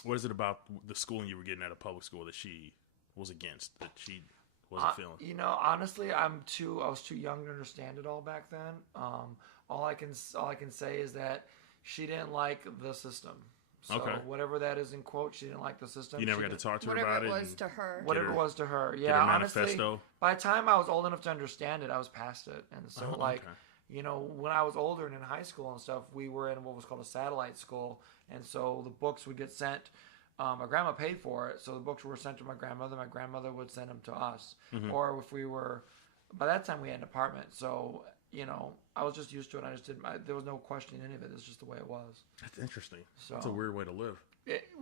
what is it about the schooling you were getting at a public school that she was against, that she wasn't feeling? Honestly, I was too young to understand it all back then. All I can say is that she didn't like the system. So whatever that is in quotes, she didn't like the system. You never got to talk to her about it? Whatever it was to her. Whatever it was to her. Yeah, honestly, by the time I was old enough to understand it, I was past it. And so, when I was older and in high school and stuff, we were in what was called a satellite school. And so the books would get sent. My grandma paid for it, so the books were sent to my grandmother. My grandmother would send them to us. Mm-hmm. Or if we were, by that time we had an apartment. So, I was just used to it. I just didn't. There was no questioning any of it. It's just the way it was. That's interesting. That's a weird way to live.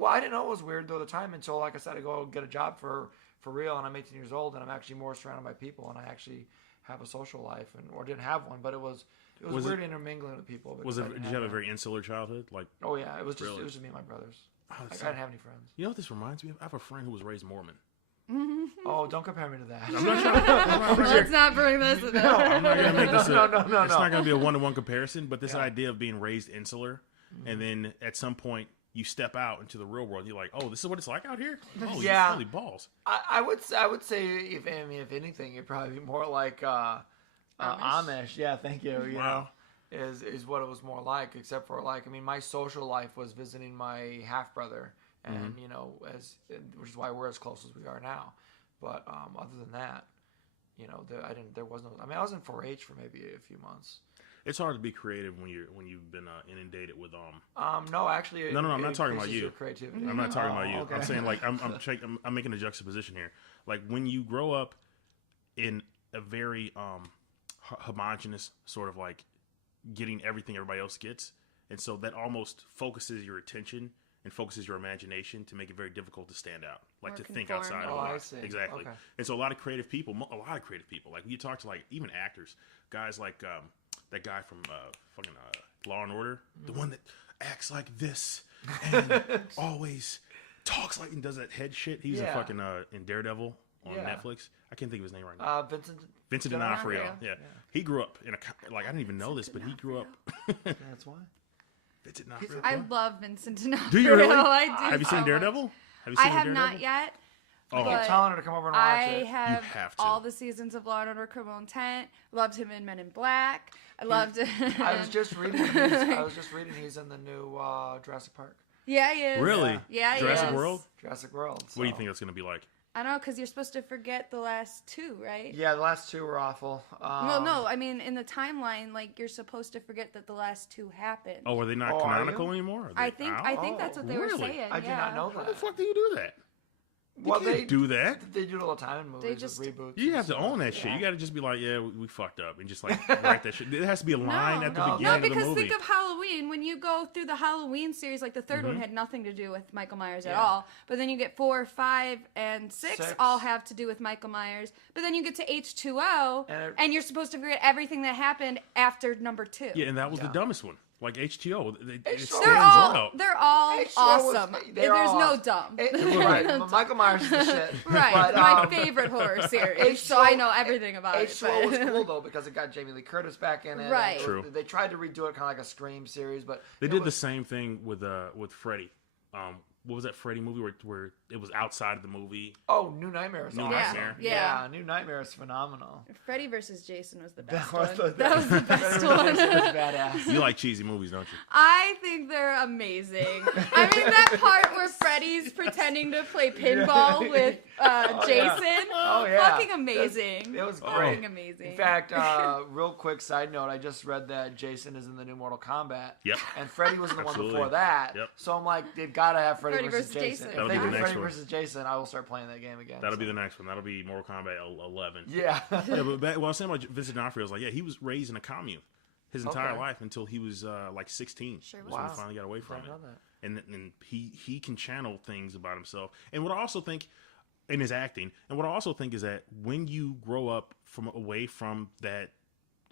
I didn't know it was weird though at the time until, like I said, I go get a job for real, and I'm 18 years old, and I'm actually more surrounded by people, and I actually have a social life, or didn't have one, but it was weird intermingling with people. Did you have a very insular childhood? Oh yeah, it was just me and my brothers. I didn't have any friends. You know what this reminds me of? I have a friend who was raised Mormon. Oh, don't compare me to that. I'm not trying. Let's not bring this in. No, I'm not gonna make this. No. It's not gonna be a one-to-one comparison. But this idea of being raised insular, and then at some point you step out into the real world, you're like, oh, this is what it's like out here. Oh, yeah. Holy balls. I would say if anything, it'd probably be more like Amish. Yeah, thank you. You know, is what it was more like. Except for like, I mean, my social life was visiting my half brother, and you know, which is why we're as close as we are now. But other than that, you know, there was no. I mean, I was in 4-H for maybe a few months. It's hard to be creative when you've been inundated with No, actually. No, I'm not talking about you. Creativity. I'm not talking about you. Okay. I'm saying like I'm making a juxtaposition here. Like when you grow up in a very homogenous sort of like getting everything everybody else gets, and so that almost focuses your attention and focuses your imagination to make it very difficult to stand out, like More to think conformed. outside of Oh, the I box. see. Exactly. Okay. And so a lot of creative people, like you talk to like even actors, guys like that guy from fucking Law and Order, the one that acts like this and always talks like and does that head shit. He was in fucking in Daredevil on Netflix. I can't think of his name right now. Vincent D'Onofrio. Yeah. He grew up in a like I didn't even know this, but he grew up. That's why. Vincent D'Onofrio. I love Vincent D'Onofrio. Do you really? I do. Have you seen so Daredevil? much. Have you seen I have Daredevil? not yet. Oh. I keep telling her to come over and watch I it. have to. all the seasons of Law and Order: Criminal Intent. Loved him in Men in Black. I loved it. I was just reading. He's in the new Jurassic Park. Yeah, he is. Really? Yeah, he Jurassic is. World? Jurassic World. So. What do you think that's going to be like? I don't know, because you're supposed to forget the last two, right? Yeah, the last two were awful. Well, no, I mean, in the timeline, like, you're supposed to forget that the last two happened. Oh, are they not canonical anymore? I think that's what they were saying. I did not know that. How the fuck do you do that? Well, they do that. They do it all the time in movies. They just reboots. You have to own that shit. You got to just be like, yeah, we fucked up, and just like write that shit. There has to be a line at the beginning No, of the because movie. think of Halloween. When you go through the Halloween series, like the third one had nothing to do with Michael Myers at all. But then you get 4, 5, and 6 all have to do with Michael Myers. But then you get to H2O, and you're supposed to forget everything that happened after number 2. Yeah, and that was the dumbest one. Like H2O, it stands They're out. all awesome. They're There's all no awesome. dumb. Right, but Michael Myers is the shit. Right, but, my favorite horror series, so I know everything about it. H2O was cool though because it got Jamie Lee Curtis back in it. Right. True. They tried to redo it kind of like a Scream series, but They did the same thing with Freddy. What was that Freddy movie where it was outside of the movie? Oh, New Nightmare. New Nightmare. Yeah, New Nightmare is phenomenal. Freddy vs. Jason was the best That was one. That was the best one. Jason was badass. You like cheesy movies, don't you? I think they're amazing. I mean, that part where Freddy's pretending to play pinball with Jason. Oh, yeah. Fucking amazing. It was great. Fucking amazing. In fact, real quick side note, I just read that Jason is in the new Mortal Kombat. Yep. And Freddy was in the one Absolutely. before that. Yep. So I'm like, they've got to have Freddy versus Jason. Jason. That'll If be they the do next Freddy one. versus Jason, I will start playing that game again. That'll be the next one. That'll be Mortal Kombat 11. Yeah. Yeah, but what I was saying about Vincent D'Onofrio was like, yeah, he was raised in a commune his entire life until he was like 16. Sure was when he finally got away from it. And he can channel things about himself. And what I also think in his acting, and what I also think is that when you grow up away from that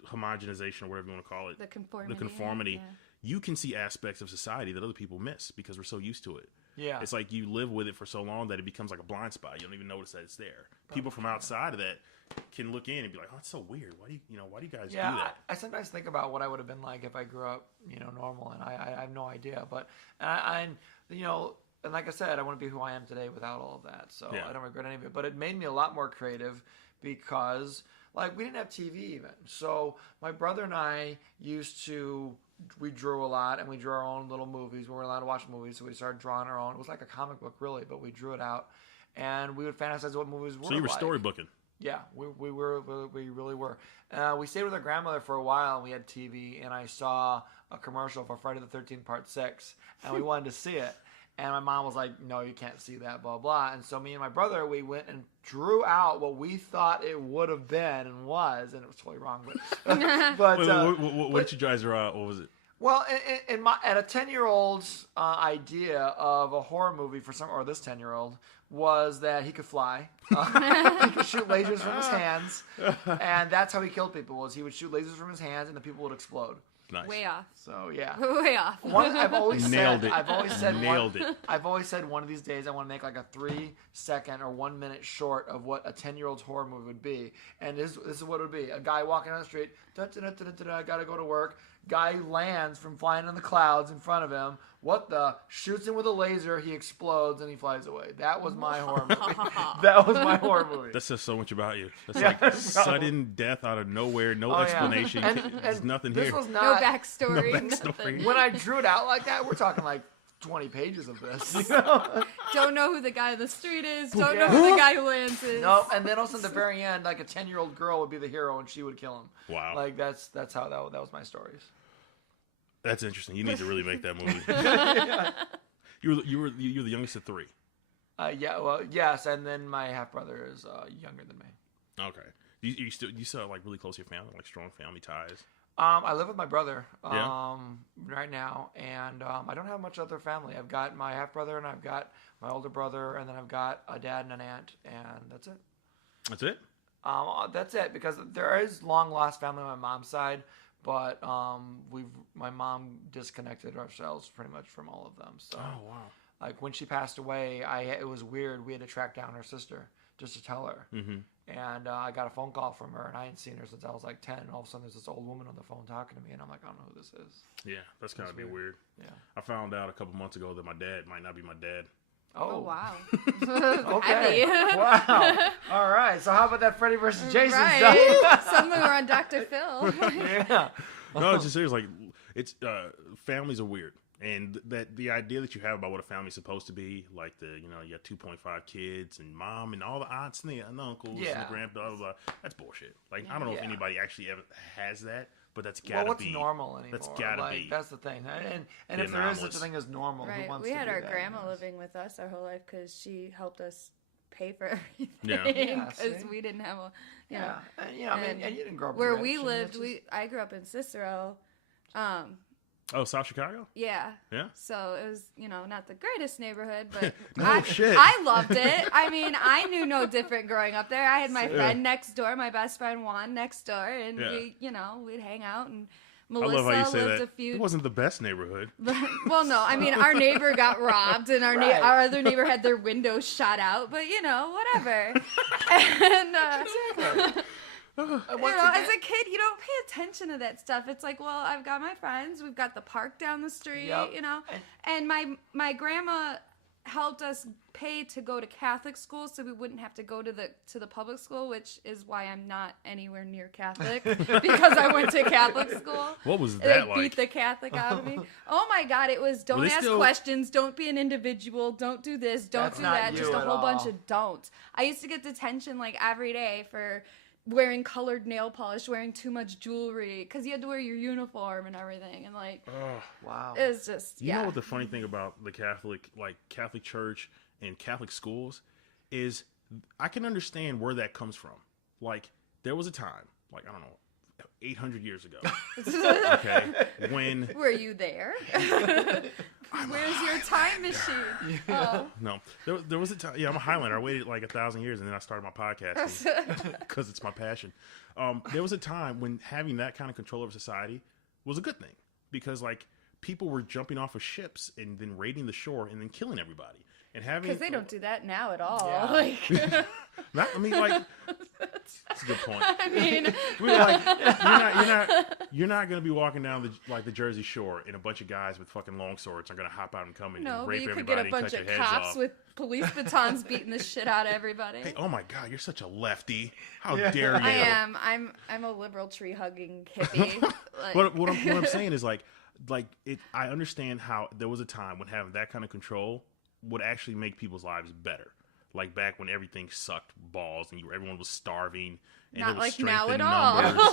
homogenization or whatever you want to call it, the conformity, you can see aspects of society that other people miss because we're so used to it. Yeah. It's like you live with it for so long that it becomes like a blind spot. You don't even notice that it's there. People from outside of that can look in and be like, "Oh, it's so weird. Why do you guys do that?" I sometimes think about what I would have been like if I grew up, normal, and I have no idea. But and like I said, I wouldn't be who I am today without all of that. So I don't regret any of it. But it made me a lot more creative because, like, we didn't have TV even. So my brother and I we drew a lot, and we drew our own little movies. We were allowed to watch movies, so we started drawing our own. It was like a comic book, really, but we drew it out, and we would fantasize what movies were. So you were like. storybooking. Yeah, we really were. We stayed with our grandmother for a while, and we had TV, and I saw a commercial for Friday the 13th Part 6, and we wanted to see it. And my mom was like, "No, you can't see that, blah, blah." And so me and my brother, we went and drew out what we thought it would have been and was, and it was totally wrong. But, What did you guys draw out? What was it? Well, at a 10-year-old's idea of a horror movie or this 10-year-old was that he could fly, he could shoot lasers from his hands, and that's how he killed people. Was he would shoot lasers from his hands and the people would explode. Nice. Way off. So yeah, way off. I've always said one of these days I want to make like a 3-second or 1 minute short of what a 10-year-old's horror movie would be, and this is what it would be: a guy walking down the street, I gotta go to work. Guy lands from flying in the clouds in front of him. Shoots him with a laser. He explodes and he flies away. That was my horror movie. That was my horror movie. That says so much about you. That's like sudden death out of nowhere, no explanation. There's nothing here. Was no backstory. No backstory. When I drew it out like that, we're talking like 20 pages of this. Don't know who the guy on the street is. Don't know who the guy who lands is. No, and then also at the very end, like a 10-year-old girl would be the hero and she would kill him. Wow. Like that's how that was my stories. That's interesting. You need to really make that movie. You were the youngest of 3. Yes, and then my half brother is younger than me. Okay. You still like really close to your family, like strong family ties. I live with my brother right now, and I don't have much other family. I've got my half brother, and I've got my older brother, and then I've got a dad and an aunt, and that's it. That's it. That's it, because there is long lost family on my mom's side. But my mom disconnected ourselves pretty much from all of them. So, like when she passed away, it was weird. We had to track down her sister just to tell her. Mm-hmm. And I got a phone call from her, and I hadn't seen her since I was like 10. And all of a sudden, there's this old woman on the phone talking to me, and I'm like, I don't know who this is. Yeah, that's kind of weird. Yeah, I found out a couple months ago that my dad might not be my dad. Oh wow. Okay. Wow. All right. So how about that Freddy versus Jason stuff? Suddenly we're on Dr. Phil. Yeah. No, it's just serious. Like, it's families are weird, and that the idea that you have about what a family's supposed to be, like you got 2.5 kids and mom and all the aunts and the uncles and the grandpa, blah, blah, blah. That's bullshit. Like, I don't know if anybody actually ever has that. But that's gotta be. What's normal anymore? That's gotta be. That's the thing. And if there is such a thing as normal, who wants we to had do our that? grandma living with us our whole life because she helped us pay for everything. Yeah. Because we didn't have and you didn't grow up where rich, we lived. I grew up in Cicero. South Chicago? Yeah. Yeah. So it was, not the greatest neighborhood, but shit. I loved it. I mean, I knew no different growing up there. I had my friend next door, my best friend Juan next door, and we'd hang out, and Melissa I love how you say lived that. a few. It wasn't the best neighborhood. Well, no, I mean, our neighbor got robbed, and our other neighbor had their windows shot out, but whatever. And as a kid, you don't pay attention to that stuff. It's like, well, I've got my friends, we've got the park down the street, and my grandma helped us pay to go to Catholic school so we wouldn't have to go to the public school, which is why I'm not anywhere near Catholic, because I went to Catholic school. What was that like? They beat the Catholic out of me. Oh my God, it was don't ask questions, don't be an individual, don't do this, don't do that, just a whole bunch of don'ts. I used to get detention like every day for wearing colored nail polish, wearing too much jewelry, because you had to wear your uniform and everything, and wow, it was just You know what the funny thing about the Catholic Church and Catholic schools is, I can understand where that comes from. Like, there was a time, like, I don't know, 800 years ago, okay, when... Were you there? Where's your time machine? Oh. No, there was a time. Yeah, I'm a Highlander. I waited like 1,000 years, and then I started my podcast because it's my passion. There was a time when having that kind of control over society was a good thing, because like people were jumping off of ships and then raiding the shore and then killing everybody. And having, because they don't do that now at all. Yeah. Like, that's a good point. I mean, we're like, you're not going to be walking down the Jersey Shore and a bunch of guys with fucking long swords are going to hop out and come and rape everybody and cut your heads off. No, but you could get a bunch of cops with police batons beating the shit out of everybody. Hey, oh my God, you're such a lefty! How dare you? I am. I'm a liberal tree hugging hippie. What I'm saying is like I understand how there was a time when having that kind of control would actually make people's lives better. Like back when everything sucked balls and everyone was starving. And not there was like strength now in at all. numbers.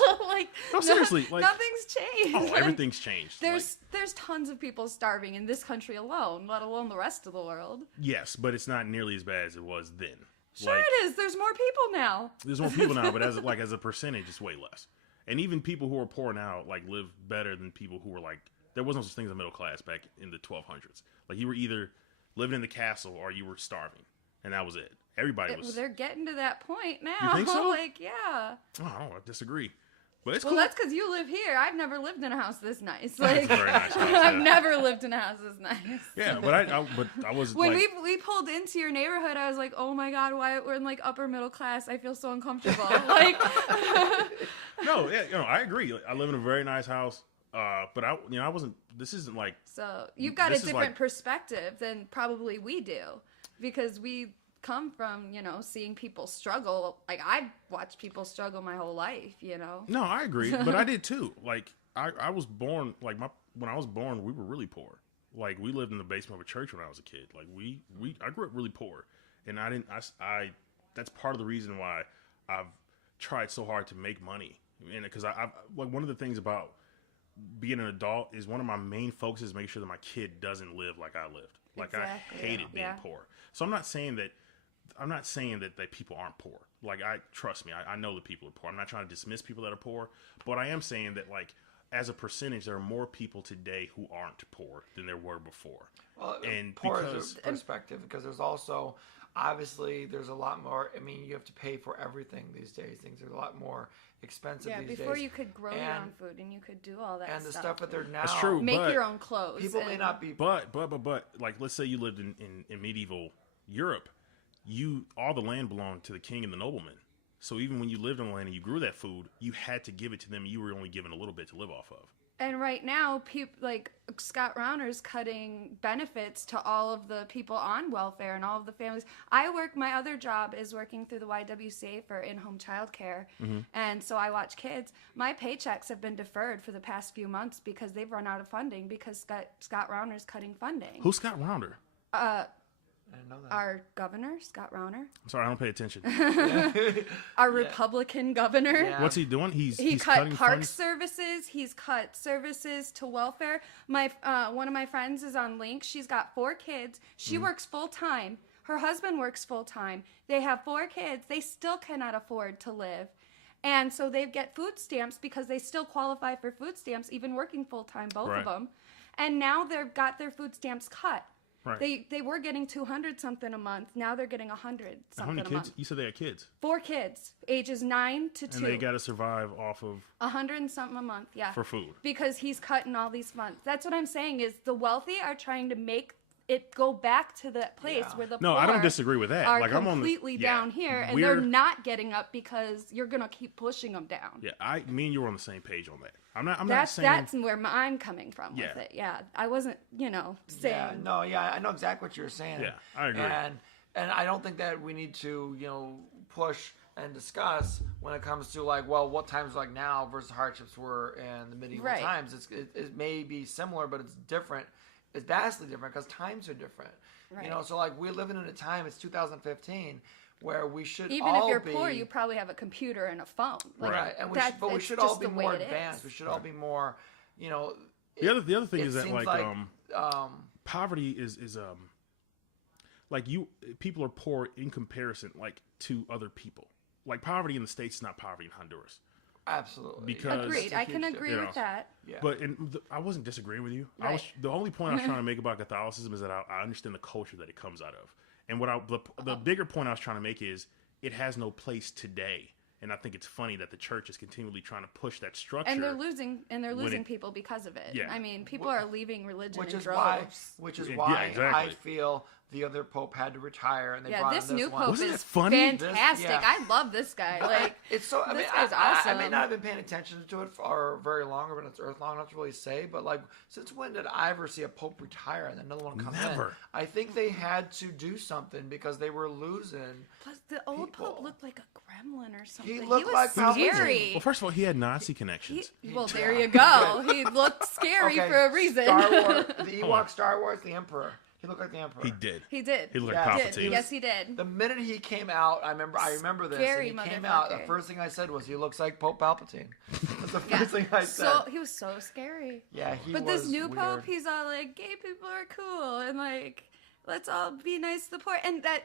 No, seriously. Like, nothing's changed. Oh, everything's changed. There's tons of people starving in this country alone, let alone the rest of the world. Yes, but it's not nearly as bad as it was then. Sure it is. There's more people now. There's more people now, but as a percentage, it's way less. And even people who are poor now live better than people who are there wasn't such thing as a middle class back in the 1200s. Like, you were either living in the castle or you were starving, and that was it. Everybody was. They're getting to that point now. You think so? Like, yeah. Oh, I disagree. But it's well, cool. that's because you live here. I've never lived in a house this nice. Like, It's a very nice house, I've yeah. never lived in a house this nice. Yeah, but I was when like, we pulled into your neighborhood, I was like, oh my god, Wyatt, we're in like upper middle class. I feel so uncomfortable. Like, no, yeah, I agree. Like, I live in a very nice house, but I wasn't. This isn't like. So you've got a different perspective than probably we do, because we come from, seeing people struggle. Like, I've watched people struggle my whole life, No, I agree, but I did too. Like, I was born, like, when I was born, we were really poor. Like, we lived in the basement of a church when I was a kid. Like, I grew up really poor, and that's part of the reason why I've tried so hard to make money. And because like, one of the things about being an adult is one of my main focuses is make sure that my kid doesn't live like I lived. Like, exactly. I hated being poor. So I'm not saying that people aren't poor. Like, trust me, I know that people are poor. I'm not trying to dismiss people that are poor, but I am saying that, like, as a percentage, there are more people today who aren't poor than there were before. Well, and poor is a perspective, because there's also, obviously, there's a lot more. I mean, you have to pay for everything these days. Things are a lot more expensive these days. Yeah, before you could grow your own food and you could do all that stuff. And the stuff that they're now. That's true. Make your own clothes. People may not be. But, like, let's say you lived in medieval Europe. All the land belonged to the king and the nobleman. So even when you lived on the land and you grew that food, you had to give it to them. You were only given a little bit to live off of. And right now, like Scott Rauner's cutting benefits to all of the people on welfare and all of the families. My other job is working through the YWCA for in-home childcare. Mm-hmm. And so I watch kids. My paychecks have been deferred for the past few months because they've run out of funding because Scott Rauner's cutting funding. Who's Scott Rauner? I didn't know that. Our governor, Scott Rauner. I'm sorry, I don't pay attention. Our Republican governor. Yeah. What's he doing? He's cut park services. He's cut services to welfare. One of my friends is on Link. She's got 4 kids. She works full time. Her husband works full time. They have 4 kids. They still cannot afford to live. And so they get food stamps because they still qualify for food stamps, even working full time, both of them. And now they've got their food stamps cut. Right. They were getting 200 something a month. Now they're getting 100 something How many kids? a month. You said they had kids. 4 kids, ages 9 to 2. And they got to survive off of 100 and something a month, yeah. For food. Because he's cutting all these funds. That's what I'm saying is the wealthy are trying to make it go back to that place where the poor I don't disagree with that. Are like, completely down here, and they're not getting up because you're gonna keep pushing them down. Yeah, me and you were on the same page on that. I'm not saying that's where I'm coming from with it. Yeah, I wasn't, saying. I know exactly what you're saying. Yeah, I agree. And I don't think that we need to, push and discuss when it comes to like, well, what times like now versus hardships were in the medieval times. It may be similar, but it's different. It's vastly different because times are different. Right. So like we're living in a time, it's 2015, where we should even if you're poor, you probably have a computer and a phone. Like, right, and we should all be more advanced. We should all be more, The other thing is that like poverty is like people are poor in comparison like to other people. Like poverty in the States is not poverty in Honduras. Absolutely. Because agreed. I can agree with that. Yeah. But I wasn't disagreeing with you. Right. The only point I was trying to make about Catholicism is that I understand the culture that it comes out of. And the bigger point I was trying to make is it has no place today. And I think it's funny that the church is continually trying to push that structure. And they're losing people because of it. Yeah. I mean, people are leaving religion in droves. Which is why I feel the other pope had to retire, and they brought in this new one. pope is fantastic. I love this guy. Like, it's so. This guy's awesome. I may not have been paying attention to it for very long, or been on Earth long enough to really say. But like, since when did I ever see a pope retire and then another one come in? I think they had to do something because they were losing. Plus, the old pope looked like a gremlin or something. He looked like scary. Well, first of all, he had Nazi connections. There you go. He looked scary for a reason. Star Wars, the Ewok, Star Wars, the Emperor. He looked like the Emperor. He did. He looked like Palpatine. Yes, he did. The minute he came out, I remember this. Scary and he came out, the first thing I said was, he looks like Pope Palpatine. That's the first thing I said. So he was so scary. Yeah, he But was this new weird. pope, he's all like, gay people are cool, and like, let's all be nice to the poor. And that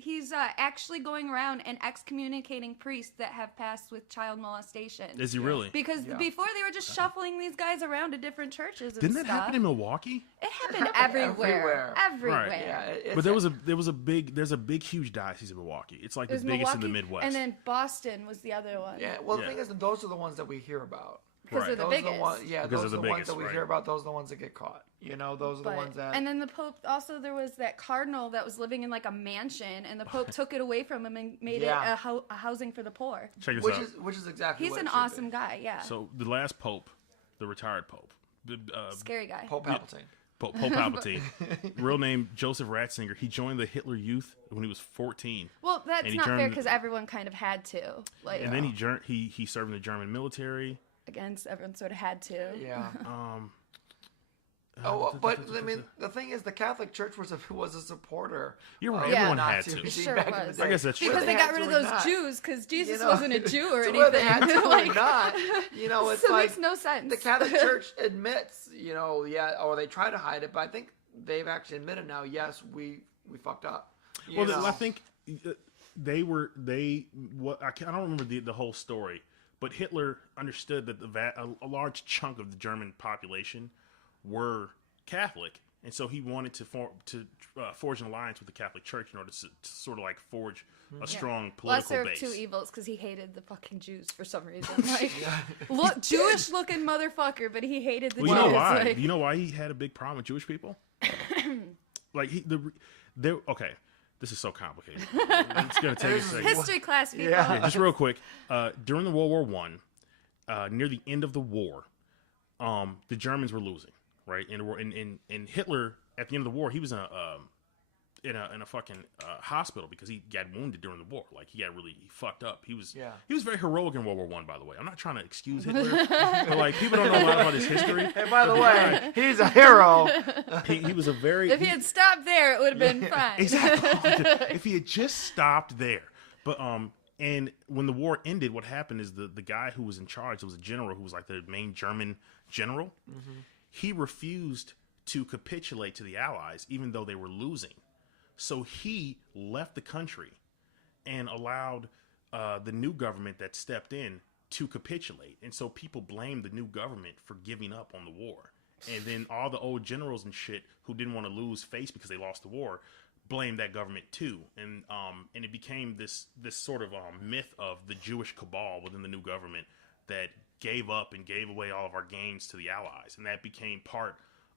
he's actually going around and excommunicating priests that have passed with child molestation. Is he really? Because before they were just shuffling these guys around to different churches and Didn't stuff. that happen in Milwaukee? It happened everywhere. Everywhere. Right. Yeah, But there's a big huge diocese in Milwaukee. It's like the biggest in the Midwest. And then Boston was the other one. Yeah, well, the thing is that those are the ones that we hear about. Because they're the Those biggest. are the ones, Because those they're are the the ones biggest, that we hear about. Those are the ones that get caught. You know, those are the ones that... And then the Pope, also there was that cardinal that was living in like a mansion, and the Pope took it away from him and made it a housing for the poor. Check this out. Which is exactly He's what an it should awesome be. guy, yeah. So the last Pope, the retired Pope. Scary guy. Pope Palpatine. Pope Palpatine. Real name, Joseph Ratzinger. He joined the Hitler Youth when he was 14. Well, that's not fair because everyone kind of had to. Like, and then he served in the German military. Again, everyone sort of had to. Yeah. But I mean, the thing is, the Catholic Church was a supporter. You're right. Everyone had to. Sure was. I guess that's true. Because they got rid of those Jews because Jesus wasn't a Jew or anything. Whether they had to or not, you know, it's so like it makes no sense. The Catholic Church admits, you know, or they try to hide it, but I think they've actually admitted now. Yes, we fucked up. Well, I think I don't remember the whole story. But Hitler understood that a large chunk of the German population were Catholic, and so he wanted to forge an alliance with the Catholic Church in order to sort of like forge a strong political Lesser base. of two evils, because he hated the fucking Jews for some reason. Like, Jewish-looking motherfucker, but he hated the Jews. You know why? Like... You know why he had a big problem with Jewish people? Like okay. This is so complicated. It's going to take a second. History class, people. Yeah, just real quick. During the World War I, near the end of the war, the Germans were losing, right? And Hitler, at the end of the war, he was in a fucking hospital because he got wounded during the war. Like he fucked up. He was very heroic in World War I, by the way. I'm not trying to excuse Hitler, but like people don't know a lot about his history. Hey, by the way, he's a hero. He was a very. If he had stopped there, it would have been fine. Exactly. If he had just stopped there, but and when the war ended, what happened is the guy who was in charge, it was a general who was like the main German general. Mm-hmm. He refused to capitulate to the Allies, even though they were losing. So he left the country and allowed the new government that stepped in to capitulate. And so people blamed the new government for giving up on the war. And then all the old generals and shit who didn't want to lose face because they lost the war blamed that government too. And it became this sort of myth of the Jewish cabal within the new government that gave up and gave away all of our gains to the Allies. And that became part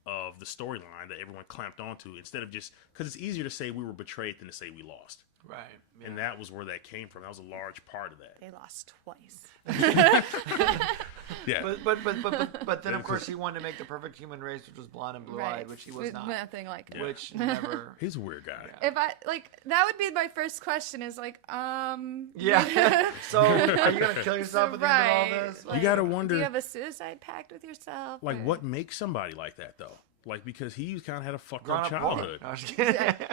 of the storyline that everyone clamped onto, instead of just because it's easier to say we were betrayed than to say we lost. Right. Yeah. And that was where that came from. That was a large part of that. They lost twice. Yeah. But then of course he wanted to make the perfect human race, which was blonde and blue-eyed, which he was not. Nothing like it. Which never. He's a weird guy. Yeah. If I that would be my first question. Is like, Yeah. So are you gonna kill yourself at the end of all this? Like, you gotta wonder. Do you have a suicide pact with yourself? Like, what makes somebody like that though? Like, because he kind of had a fucked up childhood.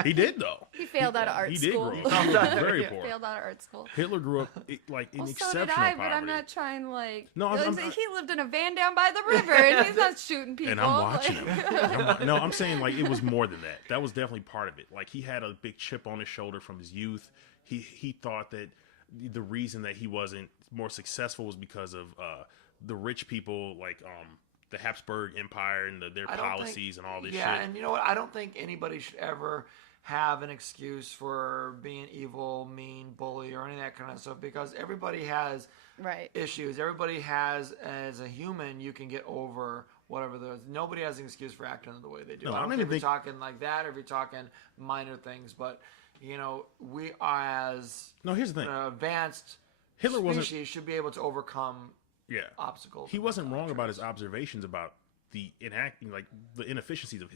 He did though. He failed out of art school. He did grow up very poor. Failed out of art school. Hitler grew up like in exceptional so did I, poverty. but I'm not trying like. No, he lived in a van down by the river, and he's not shooting people. And I'm watching him. No, I'm saying like it was more than that. That was definitely part of it. Like he had a big chip on his shoulder from his youth. He thought that the reason that he wasn't more successful was because of the rich people, like the Habsburg Empire and their policies and all this shit. Yeah, and you know what? I don't think anybody should ever have an excuse for being evil, mean, bully, or any of that kind of stuff, because everybody has issues. Everybody has, as a human, you can get over whatever those. Nobody has an excuse for acting the way they do. No, I don't care if you're talking like that or if you're talking minor things, but you know, we as here's the thing. Advanced Hitler species should be able to overcome obstacles. He wasn't wrong about his observations about the inefficiencies of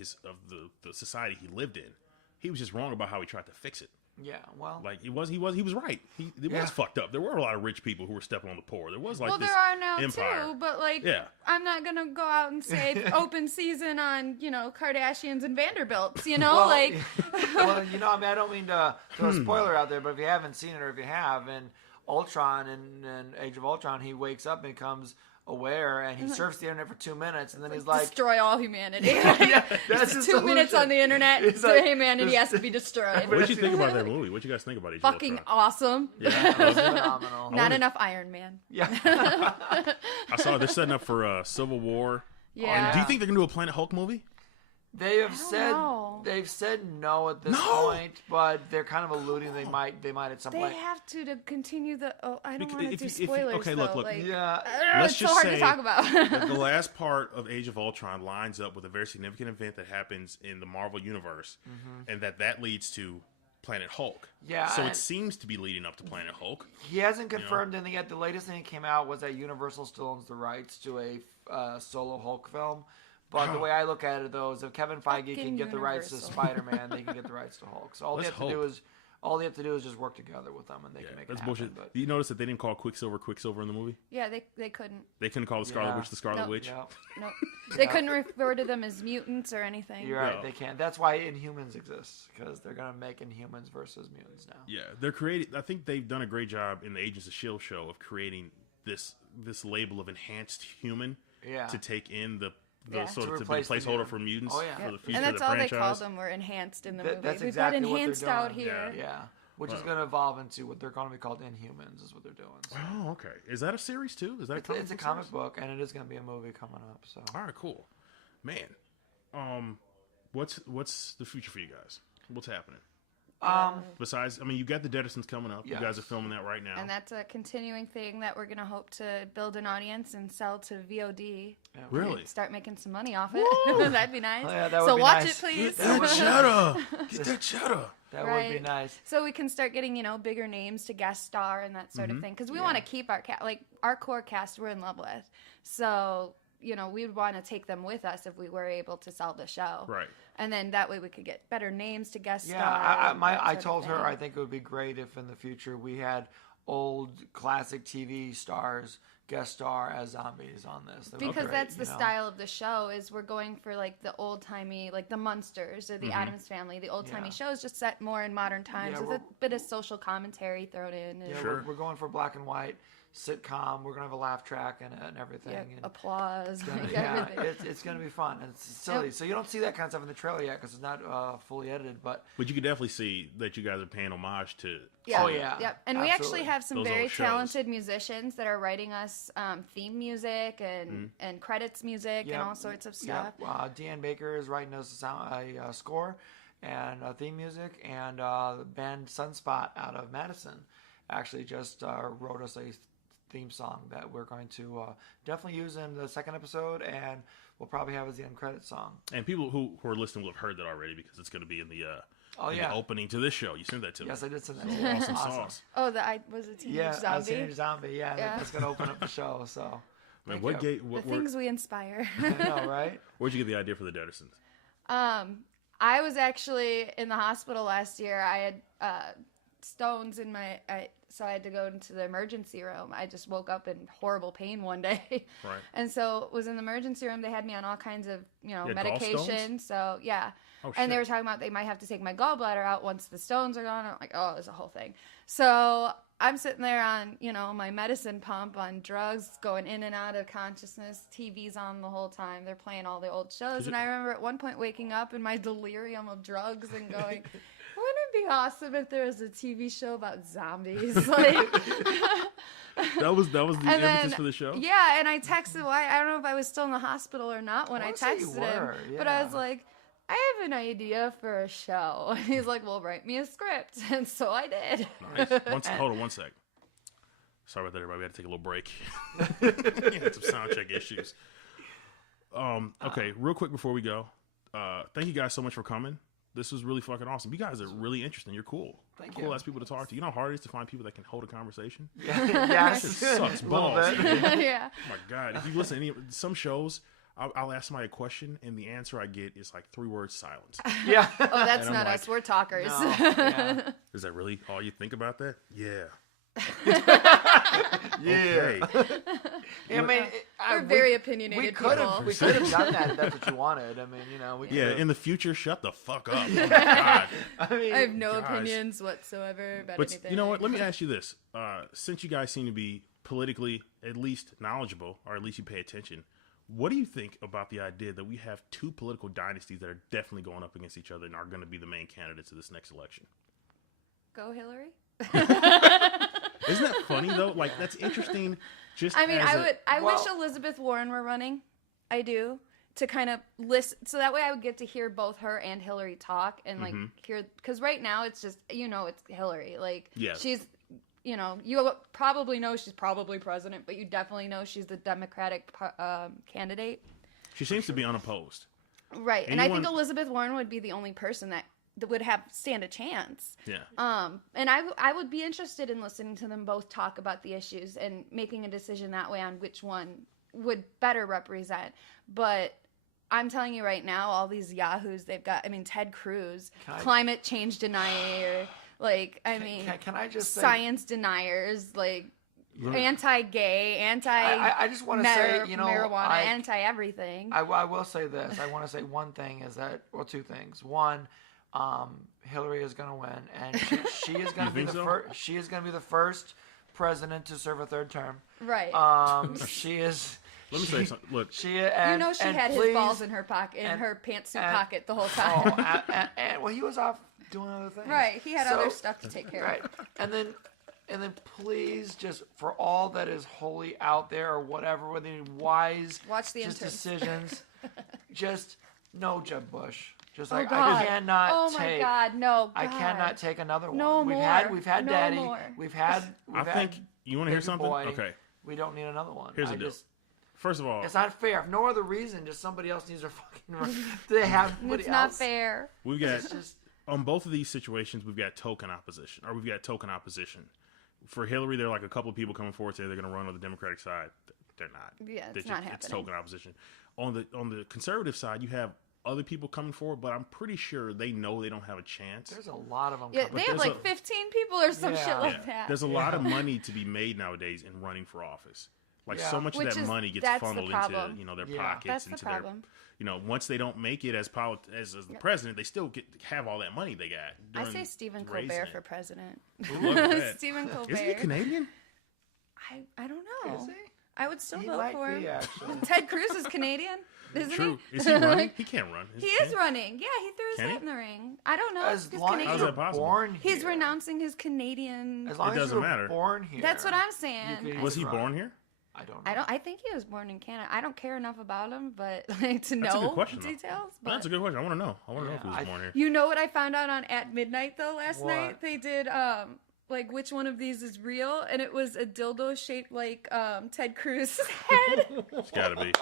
the society he lived in. He was just wrong about how he tried to fix it. Yeah, well, like he was right. It was fucked up. There were a lot of rich people who were stepping on the poor. There was like this there are now empire. too, but like I'm not gonna go out and say open season on Kardashians and Vanderbilts. Well, I don't mean to throw a spoiler out there, but if you haven't seen it or if you have, in Ultron and Age of Ultron, he wakes up and becomes aware, and he surfs the internet for 2 minutes, and then he's like, destroy all humanity. yeah, that's just 2 minutes on the internet, humanity has to be destroyed. What did you think about that movie? What did you guys think about it? Fucking awesome. Yeah, that was phenomenal. Not enough Iron Man. Yeah. I saw they're setting up for Civil War. Yeah. Do you think they're gonna do a Planet Hulk movie? They've said no at this point, but they're kind of alluding they might at some point. They have to continue the. Oh, I don't want to do spoilers. Okay, though. look. Like, Let's it's just so hard say to talk about. the last part of Age of Ultron lines up with a very significant event that happens in the Marvel universe, and that leads to Planet Hulk. Yeah. So it seems to be leading up to Planet Hulk. He hasn't confirmed anything yet. The latest thing that came out was that Universal still owns the rights to a solo Hulk film. But the way I look at it, though, is if Kevin Feige can get the rights to Spider-Man, they can get the rights to Hulk. So all they have to do is just work together with them, and they can make it happen. Bullshit. But You notice that they didn't call Quicksilver in the movie? Yeah, they couldn't. They couldn't call the Scarlet Witch the Scarlet Witch? No. They couldn't refer to them as mutants or anything. You're right, they can't. That's why Inhumans exists, because they're going to make Inhumans versus mutants now. Yeah, they're creating. I think they've done a great job in the Agents of S.H.I.E.L.D. show of creating this label of enhanced human to take in the sort of to be a placeholder for mutants for the future and that's of the all franchise. they called them were enhanced in the movie. That's We've exactly got what they're enhanced doing. out here. Yeah. Which is going to evolve into what they're going to be called Inhumans, is what they're doing. So. Oh, okay. Is that a series too? Is that it's a comic book, and it is going to be a movie coming up. So. All right, cool, man. What's the future for you guys? What's happening? Besides, I mean, you got the Deadersons coming up. Yes. You guys are filming that right now, and that's a continuing thing that we're gonna hope to build an audience and sell to VOD. Yeah, really? Start making some money off it. That'd be nice. Oh, yeah, that would so be watch nice. it, please. Get that cheddar. Get that cheddar. That would be nice. So we can start getting bigger names to guest star and that sort of thing, because we want to keep our our core cast we're in love with. So we would want to take them with us if we were able to sell the show. Right. And then that way we could get better names to guest star. I told her I think it would be great if in the future we had old classic TV stars guest star as zombies on this. Because that's the style of the show, is we're going for like the old timey, like the Munsters or the Addams Family, the old timey shows just set more in modern times with a bit of social commentary thrown in. And we're going for black and white sitcom. We're gonna have a laugh track and everything. And applause. It's gonna be fun, and it's silly. So you don't see that kind of stuff in the trailer yet because it's not fully edited. But you can definitely see that you guys are paying homage to. Yeah. Oh yeah. Yep. And we actually have some very talented musicians that are writing us theme music and credits music and all sorts of stuff. Yep. Deanne Baker is writing us a score and theme music, and the band Sunspot out of Madison actually just wrote us a theme song that we're going to definitely use in the second episode, and we'll probably have as the end credits song. And people who are listening will have heard that already, because it's going to be in the the opening to this show. You sent that to me. Yes, I did send that to you. Awesome sauce. Oh, was it Teenage Zombie? Teenage Zombie. Yeah, that's going to open up the show. So, man, things we inspire. I know, right? Where'd you get the idea for the Deadersons? I was actually in the hospital last year. I had stones in my. So I had to go into the emergency room. I just woke up in horrible pain one day. Right. And so was in the emergency room. They had me on all kinds of, medication. So, yeah. Oh, and they were talking about they might have to take my gallbladder out once the stones are gone. I'm like, oh, there's a whole thing. So I'm sitting there on, my medicine pump on drugs, going in and out of consciousness. TV's on the whole time. They're playing all the old shows. And I remember at one point waking up in my delirium of drugs and going... Wouldn't it be awesome if there was a TV show about zombies? Like that was the impetus for the show. Yeah, and I texted Wyatt. I don't know if I was still in the hospital or not when I texted him, but I was like, I have an idea for a show. And he's like, well, write me a script, and so I did. Nice. Hold on one sec. Sorry about that, everybody. We had to take a little break. Had some sound check issues. Okay, real quick before we go, thank you guys so much for coming. This was really fucking awesome. You guys are really interesting. You're cool. Thank you. Cool ass people to talk to. You know how hard it is to find people that can hold a conversation? Yes. It sucks balls. Yeah. Oh my God. If you listen to some shows, I'll ask somebody a question, and the answer I get is like 3 words silence. Yeah. Oh, that's not us. We're talkers. No, yeah. Is that really all you think about that? Yeah. Yeah. I mean, we're very opinionated people. We could have done that if that's what you wanted. I mean, we could have. In the future, shut the fuck up. Oh my God. I have no opinions whatsoever about anything. You know what? Let me ask you this. Since you guys seem to be politically at least knowledgeable, or at least you pay attention. What do you think about the idea that we have two political dynasties that are definitely going up against each other and are going to be the main candidates of this next election? Go Hillary. Isn't that funny though? Like, that's interesting. I wish Elizabeth Warren were running. I do, to kind of listen, so that way I would get to hear both her and Hillary talk and like hear, because right now it's just it's Hillary. Like, she's you probably know she's probably president, but you definitely know she's the Democratic candidate. She seems to be unopposed. Right. And I think Elizabeth Warren would be the only person that would stand a chance. Yeah. And I would be interested in listening to them both talk about the issues and making a decision that way on which one would better represent. But I'm telling you right now, all these yahoos they've got, Ted Cruz, climate change denier, can I just say, science deniers, anti-gay, I just want to say, marijuana, anti-everything. I will say this. I want to say one thing is that, well, two things. One, Hillary is going to win, and she is going to be the first. She is going to be the first president to serve a third term. Right. She is. Let me say something. Look, she had his balls in her pocket, in her pantsuit pocket the whole time. Well, he was off doing other things. Right. He had other stuff to take care of. Right. And then please, just for all that is holy out there or whatever, with any wise decisions, just no Jeb Bush. Just I cannot take. Oh my God, no! God. I cannot take another one. No more. We've had no Daddy. More. I think you want to hear something. Boy. Okay. We don't need another one. Here's the deal. First of all, it's not fair. If no other reason, just somebody else needs to fucking. They have. It's not fair. We've got on both of these situations. We've got token opposition. For Hillary, there are like a couple of people coming forward saying they're going to run on the Democratic side. They're not. Yeah, it's not happening. It's token opposition. On the conservative side, you have other people coming forward, but I'm pretty sure they know they don't have a chance. There's a lot of them. Yeah, they have 15 people or some shit like that. There's a lot of money to be made nowadays in running for office. So much of that money gets funneled into their pockets. That's the problem. Once they don't make it as the president, they still have all that money they got. I say Stephen Colbert for president. Stephen Colbert. Is he Canadian? I don't know. Is he? I would still vote for him. Actually. Ted Cruz is Canadian, isn't True. he? Is he running? He can't run. He is running. Yeah, he threw his hat in the ring. I don't know. As long as you're born here. He's renouncing his Canadian. As long as you're born here. That's what I'm saying. Was he born here? I don't know. I think he was born in Canada. I don't care enough about him, but to know details. But that's a good question. I want to know. I want to know if he was born here. You know what I found out on At Midnight though last night? They did which one of these is real, and it was a dildo shaped like Ted Cruz's head. It's gotta be.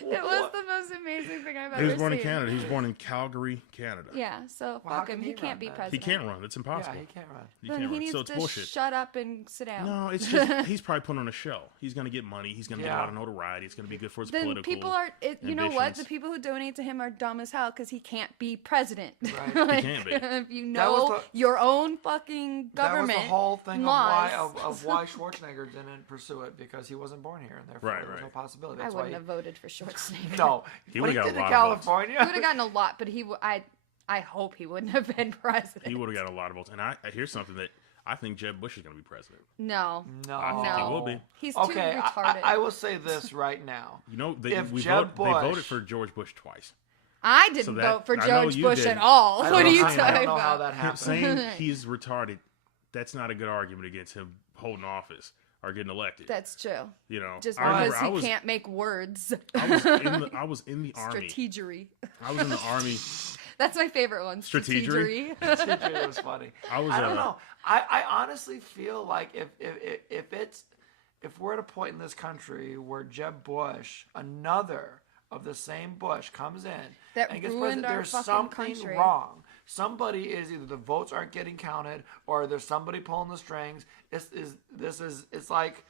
It was the most amazing thing I've ever seen. He was born in Canada. He was born in Calgary, Canada. Yeah, so fuck him. He can't be president. He can't run. It's impossible. Yeah, he can't run. Then he needs to shut up and sit down. No, it's just he's probably putting on a show. He's going to get money. He's going to get a lot of notoriety. It's going to be good for his political people are. You know what? The people who donate to him are dumb as hell because he can't be president. Right. He can't be. If you know your own fucking government. That was the whole thing of why Schwarzenegger didn't pursue it, because he wasn't born here, and therefore there was no possibility. I wouldn't have voted for Schwarzenegger. No, he would have got a lot of votes. He would have gotten a lot, but I hope he wouldn't have been president. He would have got a lot of votes. And here's something that I think Jeb Bush is going to be president. No. I think he will be. He's too retarded. I will say this right now. They voted for George Bush twice. I didn't vote for George Bush at all. What are you talking about? I don't know how that happened. Saying he's retarded, that's not a good argument against him holding office or getting elected. That's true. Just because he can't make words. I was in the army. Strategery. I was in the army. That's my favorite one. Strategery. Strategery was funny. I don't know. I honestly feel like if we're at a point in this country where Jeb Bush, another of the same Bush, comes in and gets president, there's something wrong. Somebody is either the votes aren't getting counted or there's somebody pulling the strings. It's like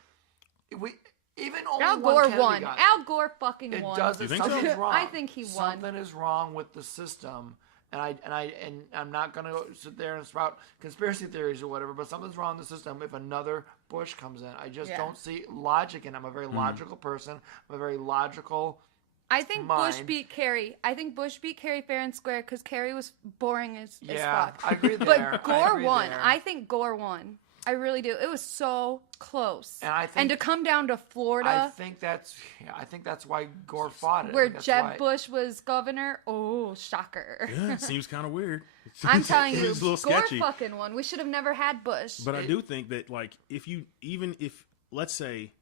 even only Al Gore won. Al Gore fucking won. Something's wrong. I think he won. Something is wrong with the system, and I'm not gonna sit there and sprout conspiracy theories or whatever. But something's wrong with the system. If another Bush comes in, I just don't see logic in it. I'm a very logical person. I'm a very logical. I think Bush beat Kerry. I think Bush beat Kerry fair and square because Kerry was boring as fuck. I agree there. But Gore won. I think Gore won. I really do. It was so close. And to come down to Florida. I think that's why Gore fought it. Where Jeb Bush was governor. Oh, shocker. Yeah, it seems kind of weird. I'm telling you, Gore sketchy. fucking won. We should have never had Bush. But I do think that, like, if let's say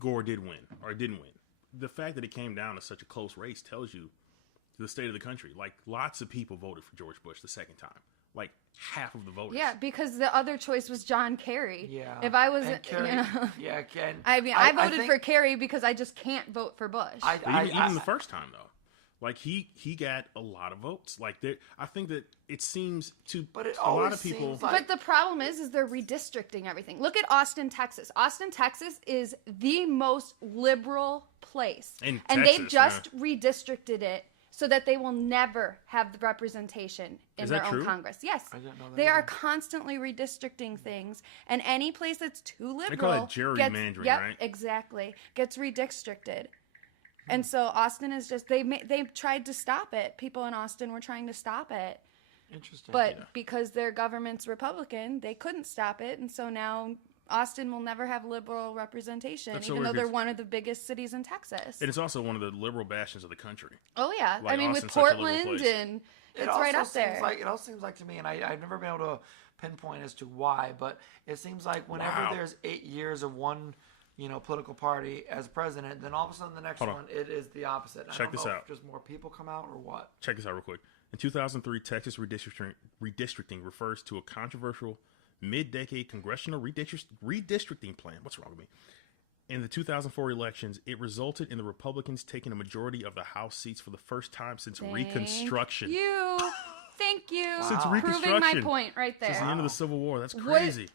Gore did win or didn't win, the fact that it came down to such a close race tells you the state of the country. Like, lots of people voted for George Bush the second time. Like, half of the voters. Yeah, because the other choice was John Kerry. Yeah. If I was, Kerry, yeah, Ken. I mean, I voted for Kerry because I just can't vote for Bush. Even the first time, though. Like, he got a lot of votes. Like, I think that it seems to a lot of people. But the problem is they're redistricting everything. Look at Austin, Texas. Austin, Texas is the most liberal place. And they've just redistricted it so that they will never have the representation in their own Congress. Yes. I didn't know that they are constantly redistricting things. And any place that's too liberal... They call it gerrymandering, right? Exactly. Gets redistricted. And so Austin is just... They tried to stop it. People in Austin were trying to stop it. Interesting. But because their government's Republican, they couldn't stop it. And so now... Austin will never have liberal representation, even though they're one of the biggest cities in Texas. And it's also one of the liberal bastions of the country. Oh, yeah. Like, I mean, Austin's with Portland, and it's right up there. It all seems like to me, and I've never been able to pinpoint as to why, but it seems like whenever there's 8 years of one, political party as president, then all of a sudden the next one, it is the opposite. Check this out. If just more people come out or what? Check this out real quick. In 2003, Texas redistricting refers to a controversial mid-decade congressional redistricting plan. What's wrong with me? In the 2004 elections, it resulted in the Republicans taking a majority of the House seats for the first time since Reconstruction. Thank you. Since Reconstruction. Proving my point right there. Since the end of the Civil War. That's crazy.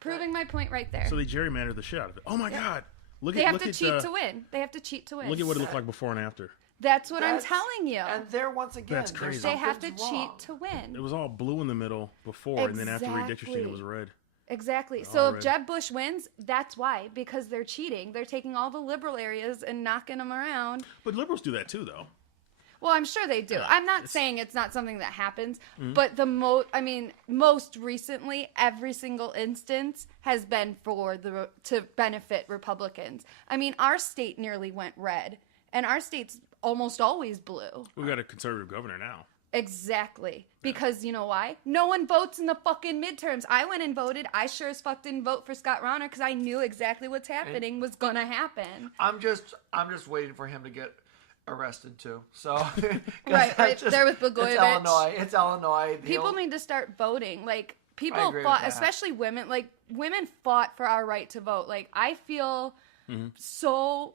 Proving my point right there. So they gerrymandered the shit out of it. Oh my God. They have to cheat to win. They have to cheat to win. Look at what it looked like before and after. That's what I'm telling you. And there, once again, that's crazy. They have to cheat to win. It was all blue in the middle before, and then after redistricting, it was red. Exactly. So if Jeb Bush wins, that's why. Because they're cheating. They're taking all the liberal areas and knocking them around. But liberals do that too, though. Well, I'm sure they do. I'm not saying it's not something that happens, but most recently, every single instance has been to benefit Republicans. I mean, our state nearly went red, and our state's almost always blue. We got a conservative governor now. Exactly. Because you know why? No one votes in the fucking midterms. I went and voted. I sure as fuck didn't vote for Scott Rauner because I knew exactly what's happening was gonna happen. I'm just waiting for him to get arrested too. So right there with Blagojevich. It's Illinois. People need to start voting. Like people fought, especially women. Like women fought for our right to vote. Like I feel so.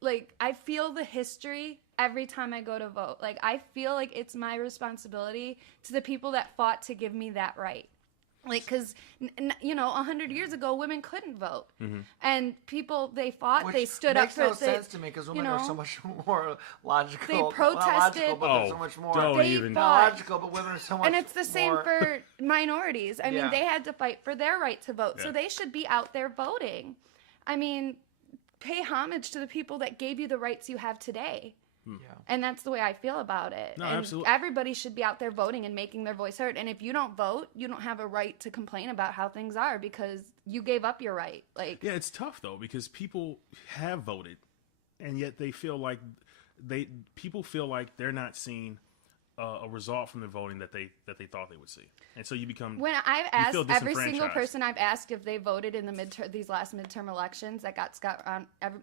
Like I feel the history every time I go to vote. Like I feel like it's my responsibility to the people that fought to give me that right. Like, because, 100 years ago, women couldn't vote. And people, they fought, they stood up for it. Which makes no sense to me, because women are so much more logical. They protested. Logical, but they're so much more logical, but women are so much And it's the same for minorities. I mean, they had to fight for their right to vote. Yeah. So they should be out there voting. I mean, pay homage to the people that gave you the rights you have today. Yeah. And that's the way I feel about it. No, and absolutely. Everybody should be out there voting and making their voice heard. And if you don't vote, you don't have a right to complain about how things are because you gave up your right. Like, yeah, it's tough though because people have voted, and yet they feel like people feel like they're not seeing a result from the voting that they thought they would see, and so you become. When I've asked every single person I've asked if they voted in these last midterm elections that got Scott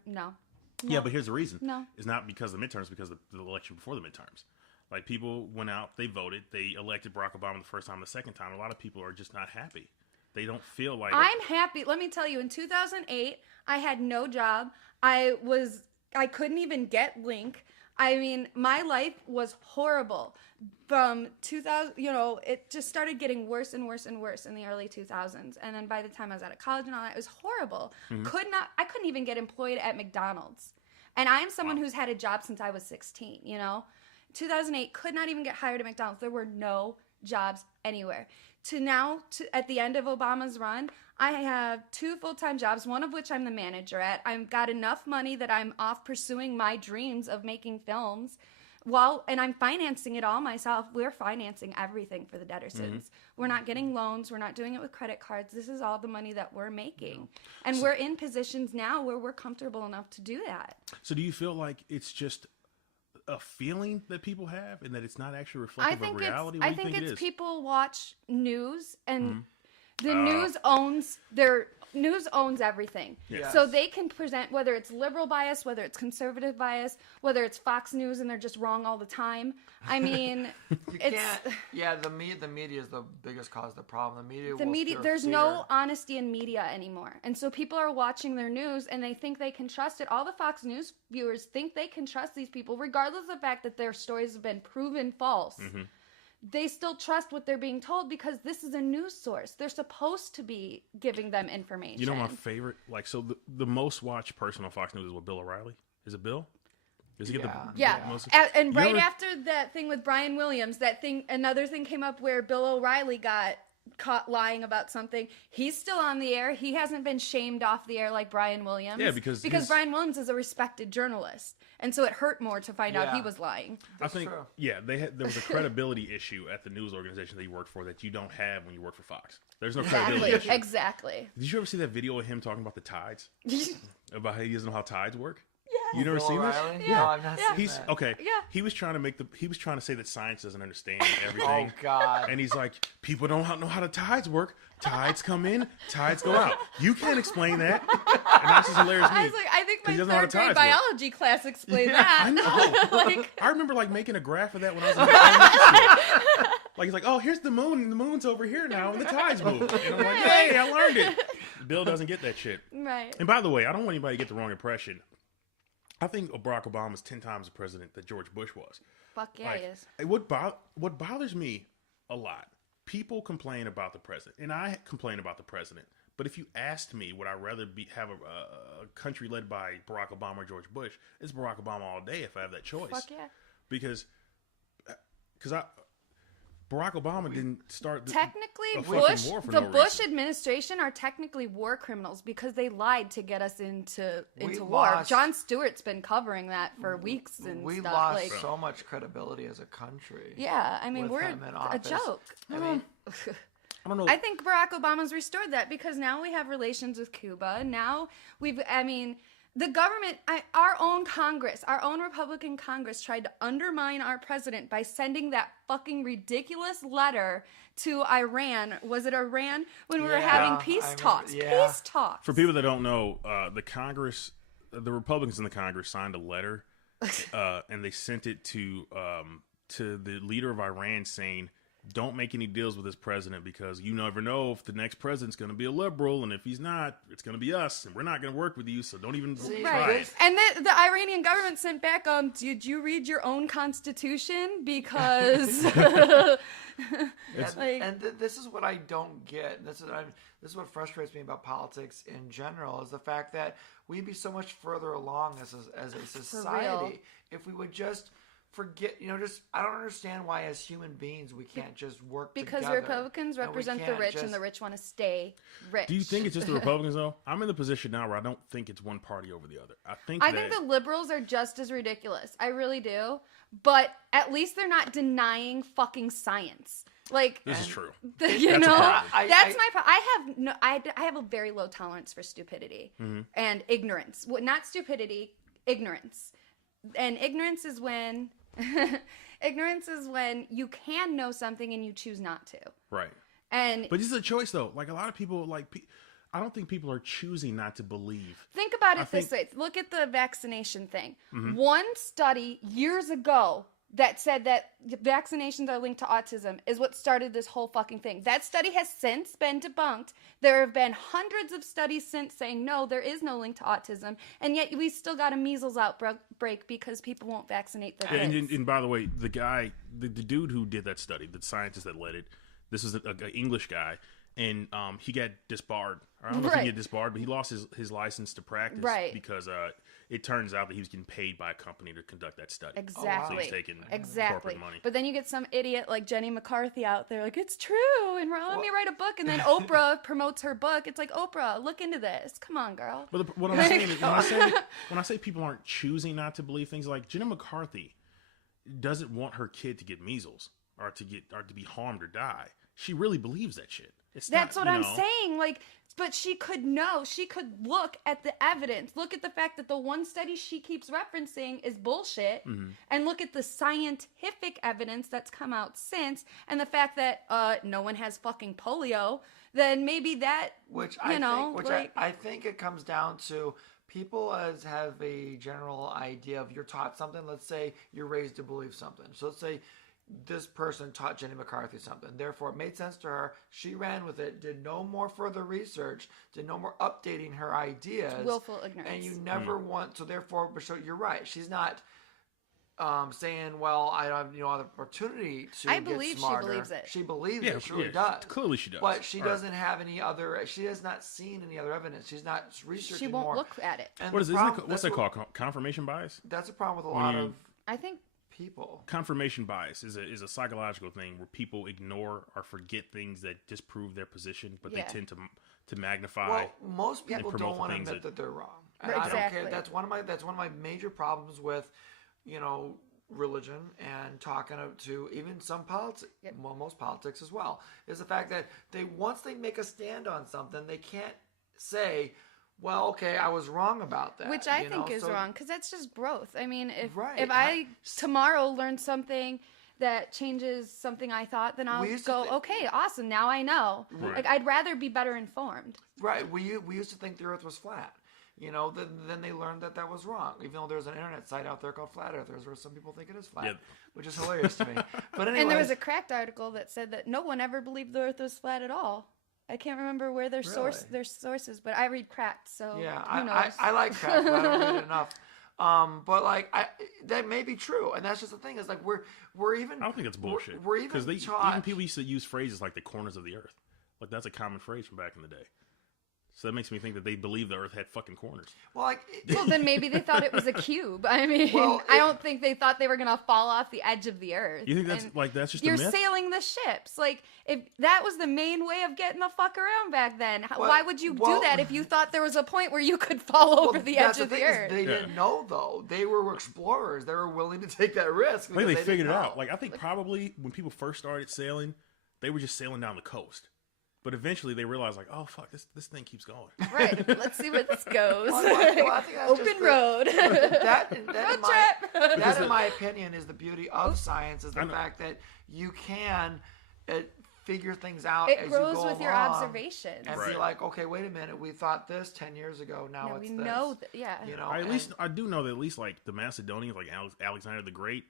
no. Yeah, but here's the reason. No. It's not because of the midterms, because of the election before the midterms. Like, people went out, they voted, they elected Barack Obama the first time, the second time. A lot of people are just not happy. They don't feel like... I'm happy. Let me tell you, in 2008, I had no job. I couldn't even get Link. I mean, my life was horrible. From 2000, it just started getting worse and worse and worse in the early 2000s. And then by the time I was out of college and all that, it was horrible. I couldn't even get employed at McDonald's. And I'm someone who's had a job since I was 16, 2008, could not even get hired at McDonald's. There were no jobs anywhere. At the end of Obama's run, I have 2 full-time jobs, one of which I'm the manager at. I've got enough money that I'm off pursuing my dreams of making films. and I'm financing it all myself. We're financing everything for the Dedersons. We're not getting loans. We're not doing it with credit cards. This is all the money that we're making. And we're in positions now where we're comfortable enough to do that. So do you feel like it's just a feeling that people have and that it's not actually reflective of reality? I think it's people watch news and the news owns everything. Yes. So they can present whether it's liberal bias, whether it's conservative bias, whether it's Fox News and they're just wrong all the time. I mean, the media is the biggest cause of the problem. The media there's no honesty in media anymore. And so people are watching their news and they think they can trust it. All the Fox News viewers think they can trust these people regardless of the fact that their stories have been proven false. They still trust what they're being told because this is a news source. They're supposed to be giving them information. You know my favorite? Like, so the most watched person on Fox News is Bill O'Reilly? Is it Bill? Does he get the most? And right after that thing with Brian Williams, another thing came up where Bill O'Reilly got caught lying about something. He's still on the air. He hasn't been shamed off the air like Brian Williams. Yeah, because Brian Williams is a respected journalist. And so it hurt more to find out he was lying. That's true. There was a credibility issue at the news organization that he worked for that you don't have when you work for Fox. There's no credibility issue. Exactly. Did you ever see that video of him talking about the tides? About how he doesn't know how tides work? Yes. You never Bill seen O'Reilly? this? Yeah. No, I've not seen that. Okay. Yeah. He was trying to say that science doesn't understand everything. Oh God. And he's like, people don't know how the tides work. Tides come in, tides go out. You can't explain that. And that's just hilarious to me. I was like, I think my 'Cause he doesn't know how third grade tides biology class explained that. I know. I remember making a graph of that when I was in elementary school. Like, he's like, oh, here's the moon, and the moon's over here now, and the tides move. And I'm like, hey, I learned it. Bill doesn't get that shit. Right. And by the way, I don't want anybody to get the wrong impression. I think Barack Obama is 10 times the president that George Bush was. Fuck yeah, he is. What bothers me a lot, people complain about the president, and I complain about the president. But if you asked me, would I rather have a country led by Barack Obama or George Bush? It's Barack Obama all day if I have that choice. Fuck yeah. Because Barack Obama didn't start technically the Bush administration are technically war criminals because they lied to get us into war. Jon Stewart's been covering that for weeks and stuff. We lost so much credibility as a country. Yeah, I mean, we're a joke. I mean, I don't know. I think Barack Obama's restored that because now we have relations with Cuba. Now the government, our own Congress, our own Republican Congress tried to undermine our president by sending that fucking ridiculous letter to Iran. Was it Iran? When we were having peace talks. Yeah. Peace talks. For people that don't know, the Republicans in the Congress signed a letter, and they sent it to the leader of Iran saying, don't make any deals with this president because you never know if the next president's going to be a liberal, and if he's not, it's going to be us, and we're not going to work with you, so don't even try it. And the Iranian government sent back, did you read your own constitution? Because... this is what I don't get. This is what frustrates me about politics in general, is the fact that we'd be so much further along as a society if we would just... forget, I don't understand why as human beings we can't just work together. Because Republicans represent the rich and the rich want to stay rich. Do you think it's just the Republicans though? I'm in the position now where I don't think it's one party over the other. I think the liberals are just as ridiculous. I really do. But at least they're not denying fucking science. This is true. That's my problem. I have a very low tolerance for stupidity and ignorance. Well, not stupidity, ignorance. And ignorance is when you can know something and you choose not to. Right. But this is a choice, though. A lot of people, I don't think people are choosing not to believe. Think about it this way. Look at the vaccination thing. One study years ago that said that vaccinations are linked to autism is what started this whole fucking thing. That study has since been debunked. There have been hundreds of studies since saying, no, there is no link to autism. And yet we still got a measles outbreak because people won't vaccinate their kids. And by the way, the guy, the dude who did that study, the scientist that led it, this is an English guy, and he got disbarred. I don't know if he got disbarred, but he lost his license to practice because it turns out that he was getting paid by a company to conduct that study. Exactly. So he's taking corporate money. But then you get some idiot like Jenny McCarthy out there it's true, and let me write a book, and then Oprah promotes her book. It's like, Oprah, look into this. Come on, girl. But what I'm saying is, when I say people aren't choosing not to believe things, like Jenny McCarthy doesn't want her kid to get measles or to be harmed or die. She really believes that shit. That's what I'm saying. Like, but she could know. She could look at the evidence. Look at the fact that the one study she keeps referencing is bullshit. And look at the scientific evidence that's come out since. And the fact that no one has fucking polio. Then maybe that, I think it comes down to people have a general idea of you're taught something. Let's say you're raised to believe something. So let's say this person taught Jenny McCarthy something. Therefore, it made sense to her. She ran with it, did no more further research, did no more updating her ideas. Willful ignorance. And you never want, so therefore, you're right. She's not saying, well, I have the opportunity to get smarter. She believes it. She believes it. She does. Clearly she does. But she doesn't have any other, she has not seen any other evidence. She's not researching She won't more. look at it. And what's that called? Confirmation bias? That's a problem with a lot of I think people. Confirmation bias is a psychological thing where people ignore or forget things that disprove their position, but they tend to magnify. Well, most people don't want to admit that they're wrong. And I don't care. That's one of my major problems with, religion and talking to even some politics, well, most politics as well, is the fact that once they make a stand on something, they can't say, well, okay, I was wrong about that. Which I think is wrong, because that's just growth. I mean, if I tomorrow learn something that changes something I thought, then I'll go, okay, awesome, now I know. Right. Like, I'd rather be better informed. Right. We used to think the Earth was flat. Then they learned that was wrong. Even though there's an internet site out there called Flat Earthers where some people think it is flat, which is hilarious to me. But anyway, and there was a Cracked article that said that no one ever believed the Earth was flat at all. I can't remember where their sources, but I read Cracked, so who knows? I like Cracked, but I don't read it enough. But that may be true, and that's just the thing. Is like we're even. I don't think it's bullshit. We're even even people used to use phrases like the corners of the Earth. Like that's a common phrase from back in the day. So that makes me think that they believe the Earth had fucking corners. Well, then maybe they thought it was a cube. I mean, I don't think they thought they were gonna fall off the edge of the Earth. You think that's just you're a myth? sailing the ships? Like, if that was the main way of getting the fuck around back then, why would you do that if you thought there was a point where you could fall over the edge of the Earth? They didn't know though. They were explorers. They were willing to take that risk. I think they figured it out. Like I think probably when people first started sailing, they were just sailing down the coast. But eventually they realized, like, oh, fuck, this thing keeps going. Right. Let's see where this goes. I think that's Open road. That, in my opinion, is the beauty of science, is the fact that you can figure things out as you go along. It grows with your observations. And be like, okay, wait a minute, we thought this 10 years ago, now it's we this. know I do know that at least, like, the Macedonians, like Alexander the Great,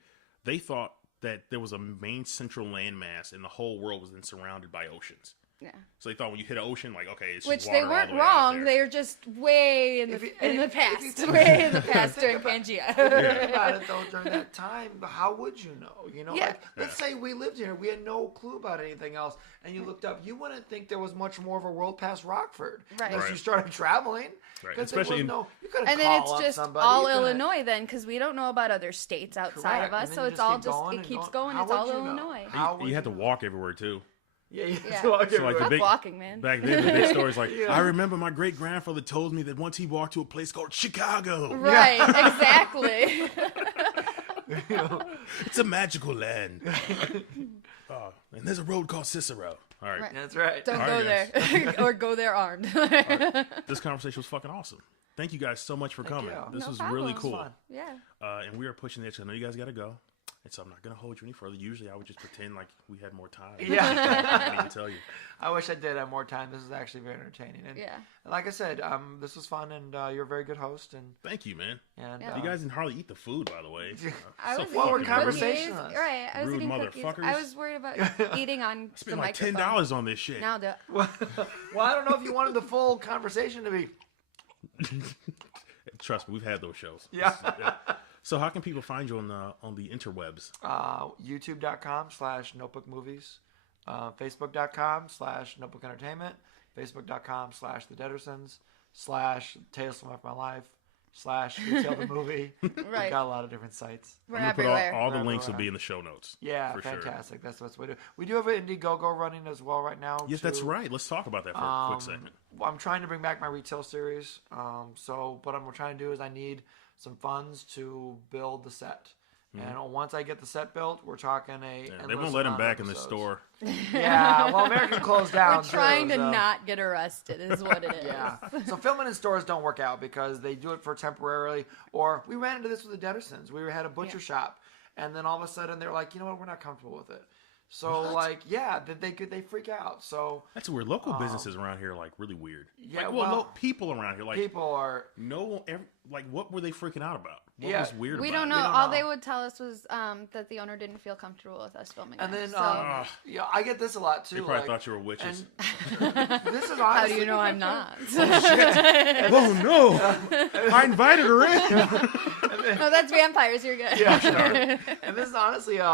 they thought that there was a main central landmass and the whole world was then surrounded by oceans. Yeah. So they thought when you hit an ocean, like, okay, it's just water. Which they weren't wrong. They were just way in the past. Way in the past during Pangea. Think about it, though, during that time, how would you know? Like, let's say we lived here. We had no clue about anything else. And you looked up. You wouldn't think there was much more of a world past Rockford. Right. Unless you started traveling. Right. Especially you couldn't and then it's just somebody. all Illinois then, because we don't know about other states outside of us. So it's all it keeps going. It's all Illinois. You had to walk everywhere, too. Yeah, you have to walk everywhere. Stop walking, man. Back then, the big story's like, I remember my great-grandfather told me that once he walked to a place called Chicago. Right, exactly. It's a magical land. And there's a road called Cicero. All right. That's right. Don't go there. Or go there armed. Right. This conversation was fucking awesome. Thank you guys so much for coming. This was really cool. Yeah. And we are pushing the edge. I know you guys got to go. And so I'm not going to hold you any further. Usually I would just pretend like we had more time. Yeah. I didn't even tell you. I wish I did have more time. This is actually very entertaining. And like I said, this was fun, and you're a very good host. And thank you, man. And you guys didn't hardly eat the food, by the way. We're conversationalists. Right. I was rude eating cookies. Motherfuckers. I was worried about eating on the microphone. I spent like $10 on this shit. Now do it. Well, I don't know if you wanted the full conversation to be. Trust me, we've had those shows. Yeah. So how can people find you on the interwebs? YouTube.com/NotebookMovies, Facebook.com/NotebookEntertainment, Facebook.com/The Dedersons, /Tales from My Life, /Retail the Movie. Right. We've got a lot of different sites. We're everywhere. All the links will be in the show notes. Yeah, fantastic. Sure. That's what we do. We do have an Indiegogo running as well right now. Yes, that's right. Let's talk about that for a quick segment. I'm trying to bring back my retail series. So what I'm trying to do is I need some funds to build the set. And once I get the set built, we're talking they won't let him back in the store. Yeah, well, American closed down. We're trying to not get arrested, is what it is. Yeah. So filming in stores don't work out because they do it for temporarily. Or we ran into this with the Deddersons. We had a butcher shop, and then all of a sudden they're like, you know what, we're not comfortable with it. So they freak out. So that's weird. Local businesses around here are like really weird. Yeah, people around here people are what were they freaking out about? What was weird? We about don't it? know. All they would tell us was that the owner didn't feel comfortable with us filming. And there, then so. I get this a lot too. They probably thought you were witches. This is honestly, how do you know I'm not? Oh no! I invited her in. No, that's vampires. You're good. Yeah, sure. And this is honestly a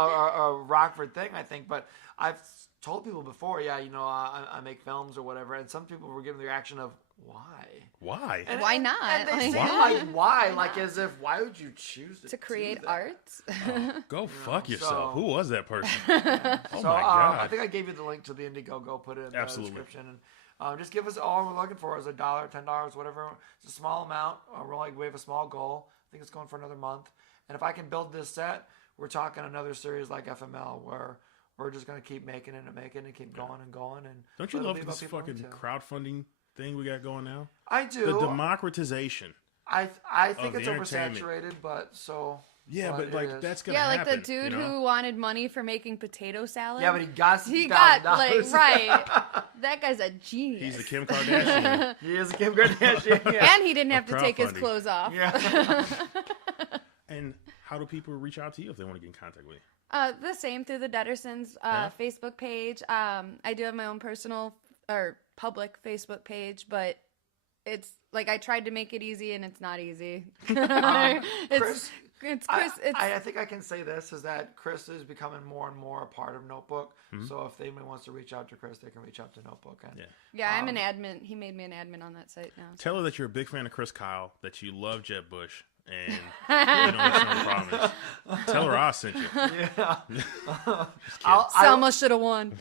Rockford thing, I think. But I've told people before, I make films or whatever, and some people were giving the reaction of why? Why? And, why not? And they say why? Like as if why would you choose to create do that? art? Go fuck yourself. Who was that person? Oh so, my god! I think I gave you the link to the Indiegogo. Put it in the description. And just give us all we're looking for is $1, $10, whatever. It's a small amount. We have a small goal. I think it's going for another month. And if I can build this set, we're talking another series like FML where we're just going to keep making it and keep going and going. And don't you love this fucking crowdfunding thing we got going now? I do. The democratization. I think it's oversaturated, but so. Yeah, but like that's gonna happen. happen. Yeah, like the dude who wanted money for making potato salad. Yeah, but he got right. That guy's a genius. He's the Kim Kardashian. He is a Kim Kardashian. Yeah. And he didn't have to take his clothes off. Yeah. And how do people reach out to you if they want to get in contact with you? The same through the Deddersons Facebook page. I do have my own personal or public Facebook page, but it's like I tried to make it easy and it's not easy. Chris, I think I can say this is that Kris is becoming more and more a part of Notebook. Mm-hmm. So if anyone wants to reach out to Kris, they can reach out to Notebook. And, I'm an admin. He made me an admin on that site now. So. Tell her that you're a big fan of Kris Kyle, that you love Jeb Bush, and you don't listen to promise. Tell her I sent you. Yeah. Selma should have won.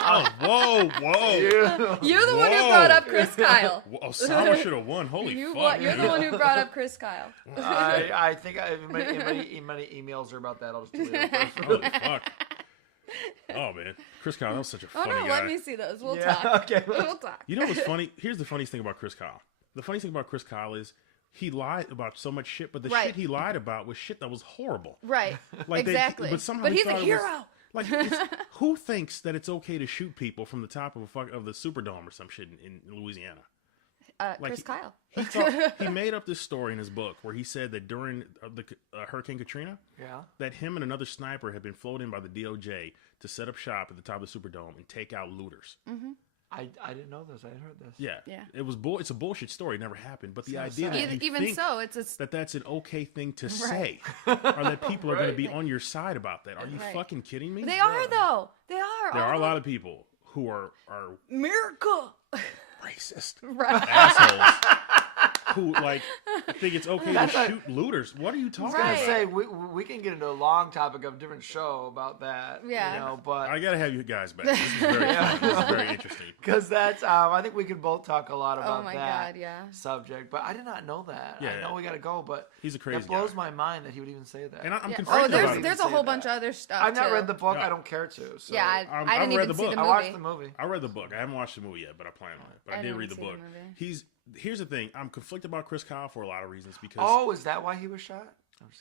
Oh, whoa. You're the one who brought up Kris Kyle. Selma should have won. Holy fuck. You're the one who brought up Kris Kyle. I think many emails are about that. I'll just delete it. Holy fuck. Oh, man. Kris Kyle, that was such a funny guy. Let me see those. We'll talk. Okay. We'll talk. You know what's funny? Here's the funniest thing about Kris Kyle. The funniest thing about Kris Kyle is he lied about so much shit, but the shit he lied about was shit that was horrible. Right. Like exactly. But he's a hero. Who thinks that it's okay to shoot people from the top of the Superdome or some shit in Louisiana? Kris Kyle. He made up this story in his book where he said that during the Hurricane Katrina, that him and another sniper had been flown in by the DOJ to set up shop at the top of the Superdome and take out looters. Mm-hmm. I didn't know this. I hadn't heard this. Yeah. It was it's a bullshit story. It never happened. But the idea that that's an okay thing to say, or that people are going to be on your side about that. Are you fucking kidding me? They are though. They are. There are a lot of people who are miracle racist assholes. Who think it's okay to shoot looters? What are you talking about? I was gonna say we can get into a long topic of a different show about that. Yeah, but I gotta have you guys back. This is very fun. This is very interesting because that's I think we could both talk a lot about that subject. But I did not know that. Yeah, I know we gotta go, but he's a crazy. That blows my mind that he would even say that. And I'm confused. There's a whole bunch of other stuff. I've not read the book. I don't care to. So. Yeah, I didn't even see the movie. I watched the movie. I read the book. I haven't watched the movie yet, but I plan on it. But I did read the book. Here's the thing. I'm conflicted about Kris Kyle for a lot of reasons because. Is that why he was shot?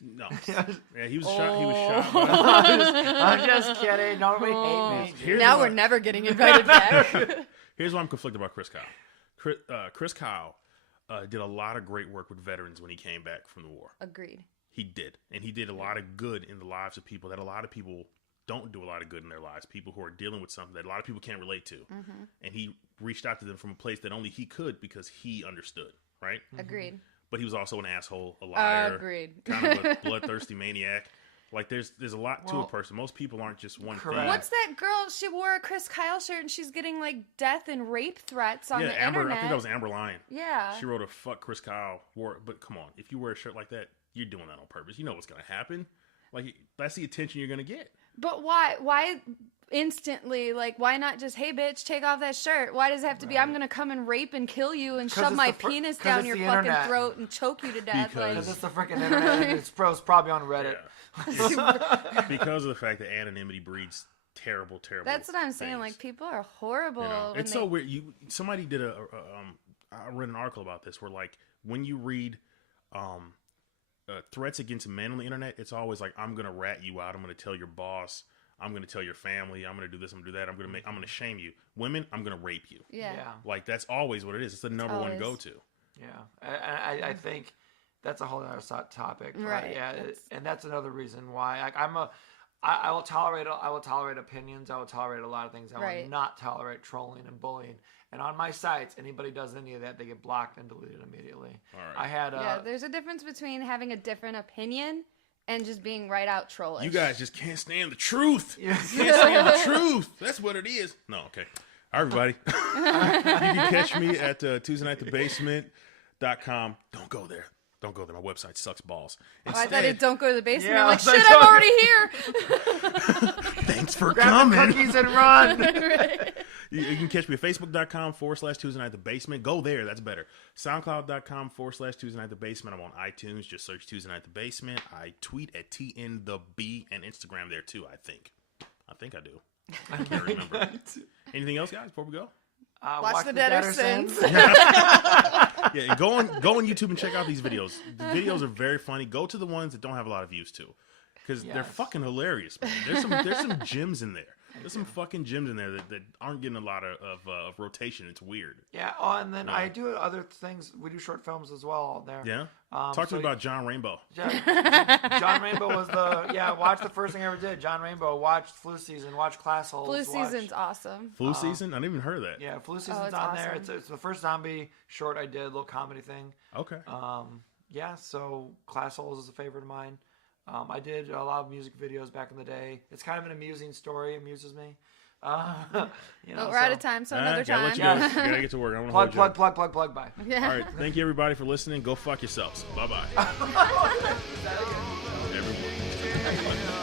No. Yeah, he was shot. He was shot. I'm just kidding. Nobody hate me. Now we're never getting invited back. Here's why I'm conflicted about Kris Kyle. Kris Kyle did a lot of great work with veterans when he came back from the war. Agreed. He did, and he did a lot of good in the lives of people that a lot of people don't do a lot of good in their lives. People who are dealing with something that a lot of people can't relate to, and he reached out to them from a place that only he could because he understood. Right. Agreed. But he was also an asshole, a liar, agreed, kind of a bloodthirsty maniac. Like there's a lot to a person. Most people aren't just one thing. What's that girl? She wore a Kris Kyle shirt and she's getting like death and rape threats on the internet. I think that was Amber Lyon. Yeah. She wrote a "fuck Kris Kyle" but come on, if you wear a shirt like that, you're doing that on purpose. You know what's gonna happen. Like that's the attention you're gonna get. But why instantly, like, why not just, hey, bitch, take off that shirt? Why does it have to be, I'm going to come and rape and kill you and shove my penis down your fucking throat and choke you to death? Because it's the freaking internet and it's probably on Reddit. Yeah. Because of the fact that anonymity breeds terrible That's what I'm saying. things. Like, people are horrible. You know? It's so weird. Somebody did I read an article about this where, like, when you read threats against men on the internet, it's always like, I'm gonna rat you out, I'm gonna tell your boss, I'm gonna tell your family, I'm gonna do this, I'm gonna do that, I'm gonna shame you. Women, I'm gonna rape you. Yeah. Like, that's always what it is. It's the number one go-to. Yeah. I think that's a whole other topic. Right. Yeah. And that's another reason why I will tolerate opinions. I will tolerate a lot of things. I will not tolerate trolling and bullying. And on my sites, anybody does any of that, they get blocked and deleted immediately. All right. I had there's a difference between having a different opinion and just being right out trollish. You guys just can't stand the truth. You can't stand the truth. That's what it is. No, okay. All right, everybody. You can catch me at TuesdayNightTheBasement.com. Don't go there. Don't go there. My website sucks balls. I thought it don't go to the basement. Yeah, I'm like, shit, I'm already here. Thanks for coming. Grab the cookies and run. Right. You can catch me at Facebook.com/TuesdayNightTheBasement. Go there. That's better. SoundCloud.com/TuesdayNightTheBasement. I'm on iTunes. Just search Tuesday Night the Basement. I tweet at TNTheB and Instagram there too, I think. I think I do. I can't remember. Anything else, guys, before we go? Watch the Deader Sins. Yeah, and go on YouTube and check out these videos. The videos are very funny. Go to the ones that don't have a lot of views too, because they're fucking hilarious, man. There's some gems in there. There's some fucking gems in there that aren't getting a lot of rotation. It's weird. Yeah. Oh, and then I do other things. We do short films as well there. Yeah. Talk to me about John Rainbow. John Rainbow was watch the first thing I ever did. John Rainbow, watched Flu Season, watched Class Holes. Flu Season's awesome. Flu Season? I didn't even heard of that. Yeah, Flu Season's on awesome. There. It's the first zombie short I did, a little comedy thing. Okay. Yeah, so Class Holes is a favorite of mine. I did a lot of music videos back in the day. It's kind of an amusing story. It amuses me. We're out of time, so another time. Let you go. Gotta get to work. I want to plug. Bye. Yeah. All right. Thank you, everybody, for listening. Go fuck yourselves. Bye-bye. Everyone.